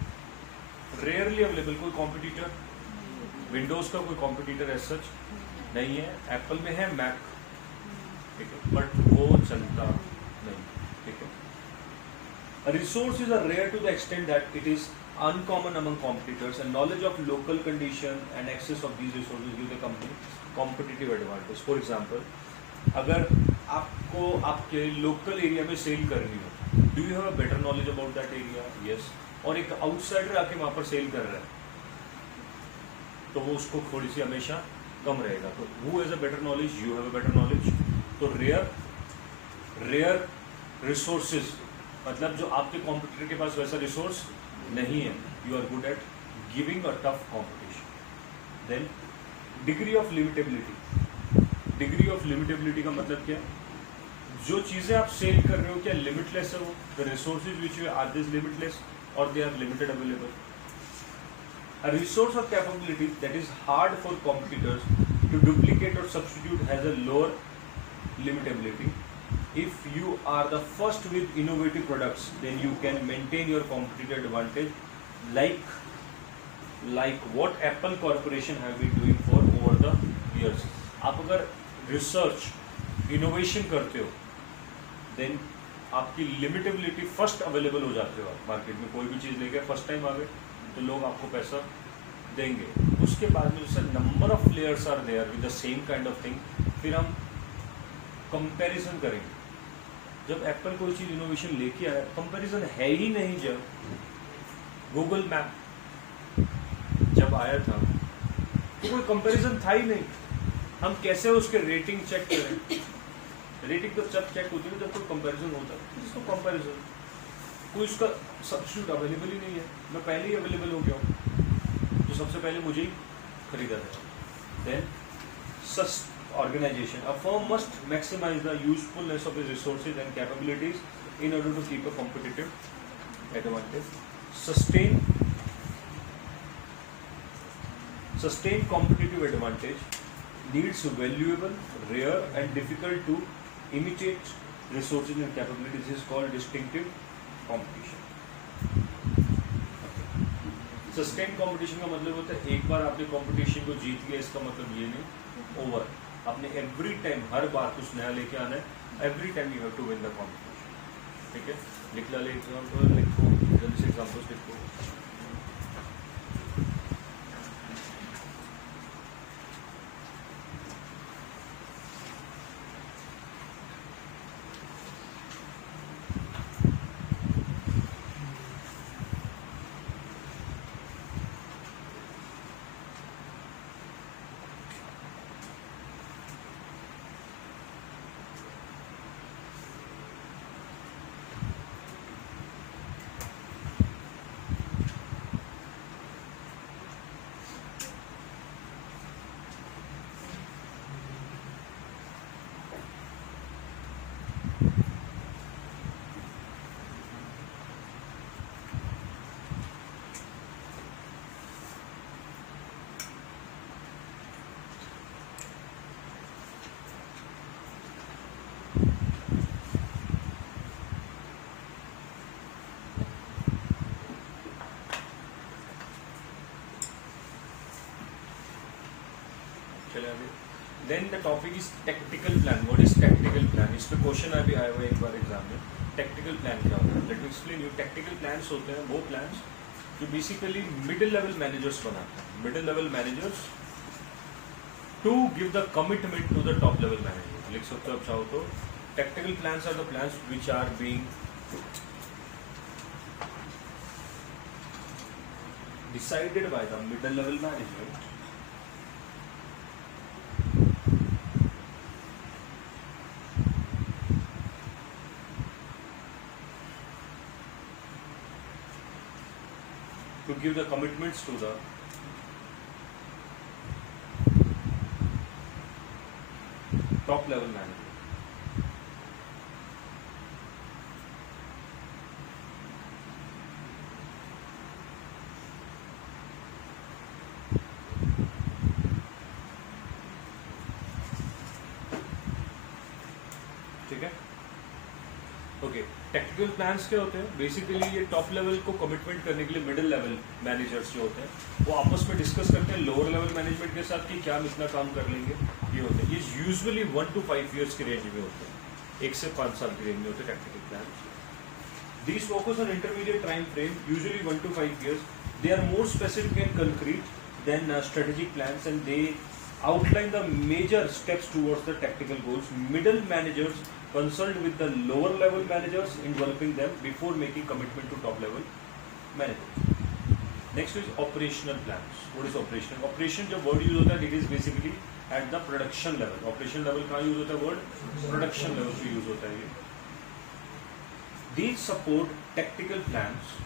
rarely available कोई competitor, Windows का कोई competitor as such नहीं है, Apple में है Mac, ठीक है, बट वो चलता नहीं, ठीक है। Resources are rare to the extent that it is uncommon among competitors, and knowledge of local condition and access of these resources give the company competitive advantage. For example, अगर आपको आपके लोकल एरिया में सेल करनी हो, do you have a better knowledge about that area? Yes. और एक आउटसाइडर आके वहाँ पर सेल कर रहा है तो वो उसको थोड़ी सी हमेशा कम रहेगा। तो who has a better knowledge? You have a better knowledge. तो रेयर रिसोर्सेज मतलब जो आपके कॉम्पिटिटर के पास वैसा रिसोर्स नहीं है, you are good at giving a tough competition. Then degree of limitability. Degree of limitability का मतलब क्या? जो चीज़ें आप सेल कर रहे हो क्या लिमिटलेस है वो? The resources which you are this limitless और they are limited available? A resource or capability that is hard for competitors to duplicate or substitute has a lower limitability. If you are the first with innovative products, then you can maintain your competitive advantage, like what Apple Corporation have been doing for over the years. आप अगर research, innovation करते हो, then आपकी limitability first available हो जाते हो आप मार्केट में कोई भी चीज़ लेके फर्स्ट टाइम आ गए तो लोग आपको पैसा देंगे. उसके बाद में जैसे number of players are there with the same kind of thing, फिर हम कंपैरिजन करेंगे. जब एप्पल कोई चीज़ इनोवेशन लेके आया कंपैरिजन है ही नहीं. जब गूगल मैप जब आया था तो कोई कंपैरिजन था ही नहीं. हम कैसे उसके रेटिंग चेक करें? रेटिंग तो जब चेक होती है जब कोई कंपैरिजन होता है. इसको कंपैरिजन कोई उसका सब्स्टिट्यूट अवेलेबल ही नहीं है. मैं पहले ही अवेलेबल हो गया हूँ तो सबसे पहले मुझे ही खरीदा था. Then organization, a firm must maximize the usefulness of its resources and capabilities in order to keep a competitive advantage. Sustained competitive advantage needs valuable, rare and difficult to imitate resources and capabilities. This is called distinctive competition. Sustained competition का मतलब होता है एक बार आपने competition को जीत लिया इसका मतलब ये नहीं over. आपने एवरी टाइम हर बार कुछ नया लेके आना है. Every time you have to win the competition. ठीक है, लिख ला ले एग्जाम्पल लिखो, जल्दी से एग्जाम्पल्स लिखो. Then the topic is tactical plan. What is tactical plan? इस पे क्वेश्चन अभी आया हुआ है एक बार एग्जाम में. टेक्टिकल प्लान क्या होता है? Let me explain you. Tactical plans होते हैं वो प्लान्स जो बेसिकली मिडिल लेवल मैनेजर्स बनाते हैं. Middle level managers to give the commitment to the top level manager. लिख सकते हो आप चाहो तो. Tactical plans are the plans which are being decided by the middle level management to give the commitments to the top level manager. ठीक है, ओके. टेक्निकल प्लान्स क्या होते हैं? बेसिकली ये टॉप लेवल को कमिटमेंट करने के लिए मिडिल लेवल मैनेजर्स जो होते हैं वो आपस में डिस्कस करते हैं लोअर लेवल मैनेजमेंट के साथ कि क्या हम इतना काम कर लेंगे. ये होते हैं, ये यूजुअली 1 to 5 years की रेंज में होते हैं. 1 से 5 साल की रेंज में होते हैं technical plan. These focus on intermediate time frame, usually 1 to 5 years. They are more specific and concrete than strategic plans and they outline the major steps towards the tactical goals. Middle managers consult with the lower level managers in developing them before making commitment to top level managers. Next is operational plans. What is operational? Operation जो word use होता है it is basically at the production level. Operation level कहाँ use होता है word? Production level पे use होता है ये. These support tactical plans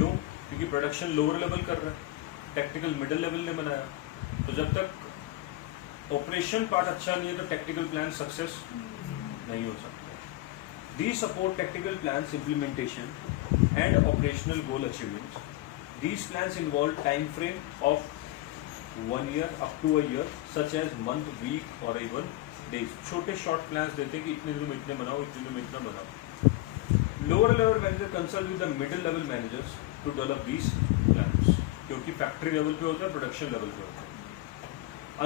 जो क्योंकि production lower level कर रहा है, tactical middle level ने बनाया. तो जब तक ऑपरेशन पार्ट अच्छा नहीं है तो टेक्निकल प्लान सक्सेस नहीं हो सकता. These support tactical plans implementation and operational goal achievement. These plans involve time frame of 1 year up to a year, such as month, week or even days. छोटे short plans देते हैं कि इतने दिन में इतने बनाओ, इतने दिन में इतना बनाओ. Lower level manager consult with the middle level managers to develop these plans. क्योंकि factory level पे होता है, production level पे होता है.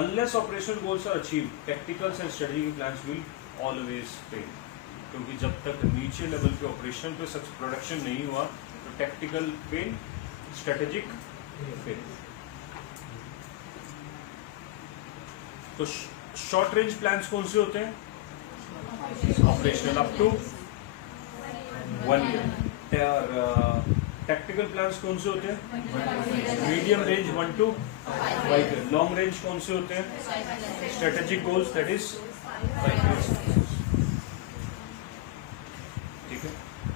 Unless operational goals are achieved, tacticals and strategic plans will always fail. क्योंकि जब तक नीचे लेवल पे ऑपरेशन पे प्रोडक्शन नहीं हुआ तो टैक्टिकल फेल, स्ट्रेटेजिक फेल. तो शॉर्ट रेंज प्लान्स कौन से होते हैं? Operational up to 1 year. Tactical plans कौन से होते हैं? Medium range 1 to 5 year. Long range कौन से होते हैं? Strategic goals that is 5 years.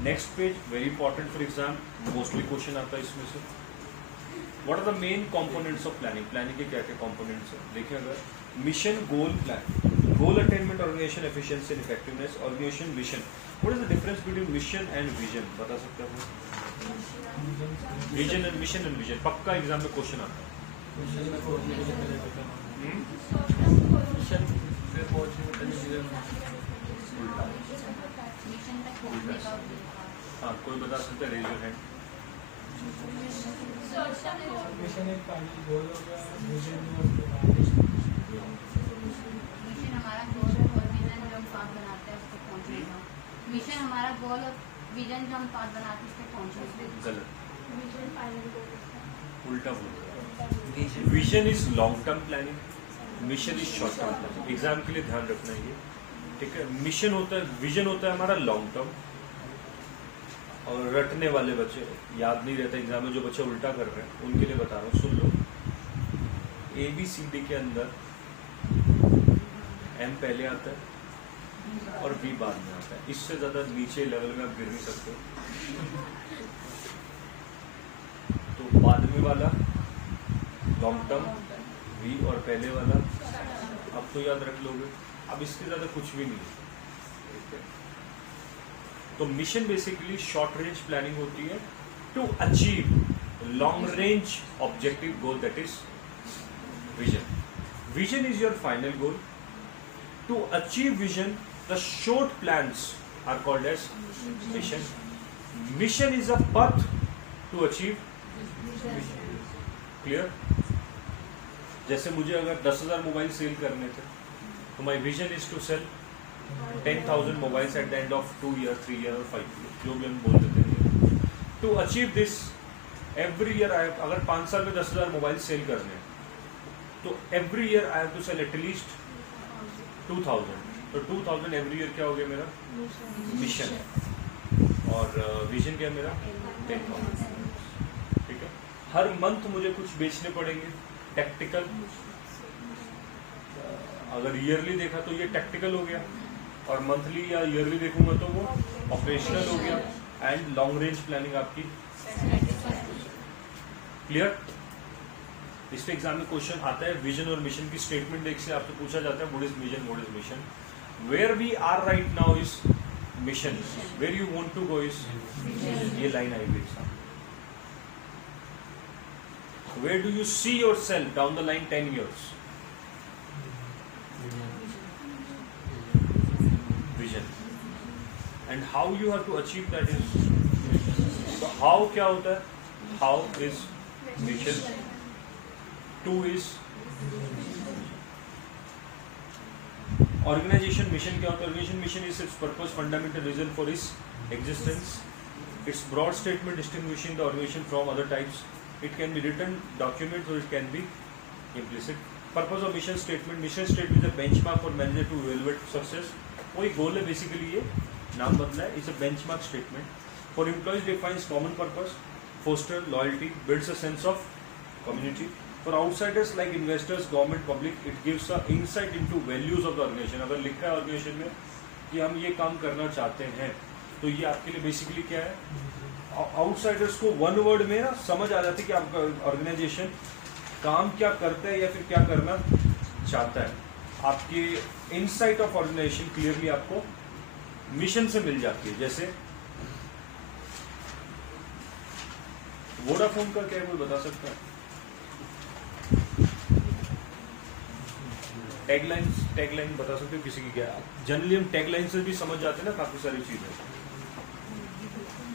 Next page very important for exam, mostly question आता है इसमें से. What are the main components of planning? Planning के क्या क्या कंपोनेंट्स हैं? देखिए, अगर mission, goal, plan, goal attainment, organisation efficiency and effectiveness, organisation, vision. What is the difference between mission and vision? बता सकते हैं? Vision and mission and vision पक्का एग्जाम में क्वेश्चन आता है. हाँ, कोई बता सकता है? Raise your hand. मिशन एक फाइनल गोल होगा, विजन मिशन हमारा गोल है और विजन जो हम पाथ बनाते हैं उसको पहुंचने का. मिशन हमारा गोल और विजन जो हम पाथ बनाते हैं उसको पहुंचने का. गलत, विजन फाइनल गोल. उल्टा बोल. Vision is long term planning, mission is short term planning. Exam के लिए ध्यान रखना ये, ठीक है? मिशन होता है, विजन होता है हमारा लॉन्ग टर्म. और रटने वाले बच्चे, याद नहीं रहता एग्जाम में, जो बच्चे उल्टा कर रहे हैं उनके लिए बता रहा हूँ, सुन लो. ABCD के अंदर M पहले आता है और B बाद में आता है. इससे ज्यादा नीचे लेवल में आप गिर नहीं सकते. तो बाद में वाला लॉन्ग टर्म, V और पहले वाला अब तो याद रख लोगे. अब इसके ज्यादा कुछ भी नहीं है. तो mission basically short range planning होती है to achieve long range objective goal, that is vision. Vision is your final goal. To achieve vision the short plans are called as mission. Mission is a path to achieve vision. Clear? जैसे मुझे अगर 10,000 मोबाइल सेल करने थे तो my vision is to sell 10,000 mobiles at the end of 2 years, 3 years और 5 years, जो भी हम बोल देते हैं. To achieve this, every year I have, अगर 5 साल में 10,000 मोबाइल सेल करने हैं तो every year I have to sell at least 2,000. तो 2,000 every year क्या हो गया मेरा? मिशन. और विजन क्या है मेरा? 10,000. ठीक है? हर मंथ मुझे कुछ बेचने पड़ेंगे, टैक्टिकल. अगर ईयरली देखा तो ये टैक्टिकल हो गया, और मंथली या ईयरली देखूंगा तो वो ऑपरेशनल हो गया. एंड लॉन्ग रेंज प्लानिंग आपकी. क्लियर? इस पे एग्जाम में क्वेश्चन आता है. विजन और मिशन की स्टेटमेंट देख से आपसे पूछा जाता है what is vision, what is mission. Where we are right now is mission, where you want to go is. ये लाइन आई हुई exam. Where do you see yourself down the line 10 years? Vision. And how you have to achieve that is, so how क्या होता है? How is mission. 2 is organization. Mission क्या होता है? Organization mission is its purpose, fundamental reason for its existence. Its broad statement distinguishing the organization from other types. It can be written document or it can be implicit. Purpose of mission statement. Mission statement is a benchmark for manager to evaluate success. कोई गोल है बेसिकली, ये नाम बदला है. It's a benchmark statement for employees. Defines common purpose, foster loyalty, builds a sense of community. For outsiders like investors, government, public, it gives a insight into values of the organisation. अगर लिखा है ऑर्गेनाइजेशन में कि हम ये काम करना चाहते हैं तो ये आपके लिए बेसिकली क्या है? आउटसाइडर्स को वन वर्ड में ना समझ आ जाती है कि आपका ऑर्गेनाइजेशन काम क्या करता है या फिर क्या करना चाहता है. आपके इनसाइट ऑफ ऑर्गेनाइजेशन क्लियरली आपको मिशन से मिल जाती है। जैसे वोडाफोन का क्या है, कोई बता सकता है? टैगलाइन बता सकते हो किसी की क्या? जनरली हम टैगलाइन से भी समझ जाते हैं ना काफी सारी चीजें।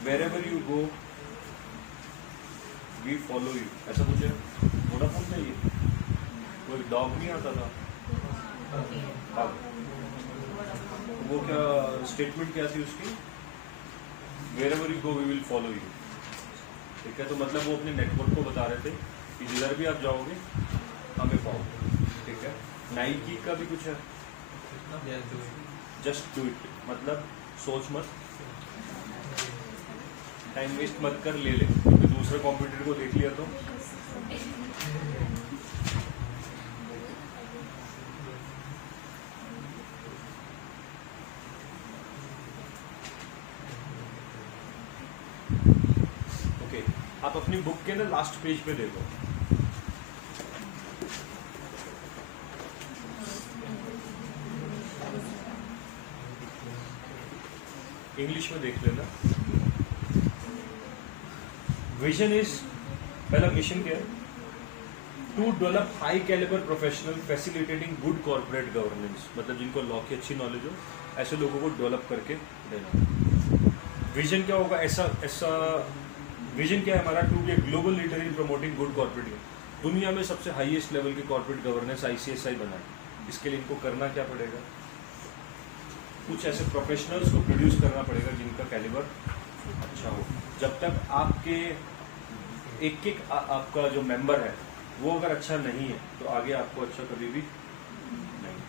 Wherever you go, we follow you, ऐसा कुछ है वोडाफोन का। ये कोई डॉग नहीं आता था, वो क्या स्टेटमेंट क्या थी उसकी? Wherever you go, we will follow you। ठीक है, तो मतलब वो अपने नेटवर्क को बता रहे थे कि जिधर भी आप जाओगे हमें पाओगे। ठीक है, नाइकी का भी कुछ है, जस्ट डू इट, मतलब सोच मत, टाइम वेस्ट मत कर, ले ले, क्योंकि दूसरे कॉम्पिटिटर को देख लिया तो। ओके, आप अपनी बुक के ना लास्ट पेज पे देखो, इंग्लिश में देख लेना। विजन इज, पहला मिशन क्या है? To develop high calibre professional facilitating good corporate governance, मतलब जिनको लॉ की अच्छी नॉलेज हो, ऐसे लोगों को डेवलप करके देना। विजन क्या होगा? ऐसा विजन क्या है हमारा? To be a global leader in promoting good corporate, दुनिया में सबसे हाईएस्ट लेवल की कॉर्पोरेट गवर्नेंस ICSI बनाए। इसके लिए इनको करना क्या पड़ेगा? कुछ ऐसे प्रोफेशनल्स को प्रोड्यूस करना पड़ेगा जिनका कैलिबर अच्छा हो। जब तक आपके एक आपका जो मेंबर है वो अगर अच्छा नहीं है तो आगे आपको अच्छा कभी भी नहीं।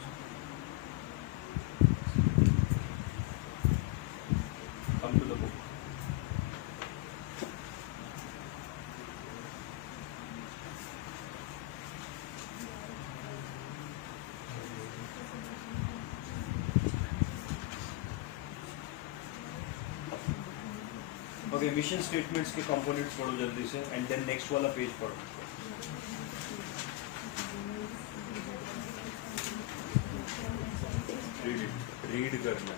Come to the book. Okay, mission statements के कंपोनेंट्स पढ़ो जल्दी से, एंड देन नेक्स्ट वाला पेज पढ़ो। रीड करना।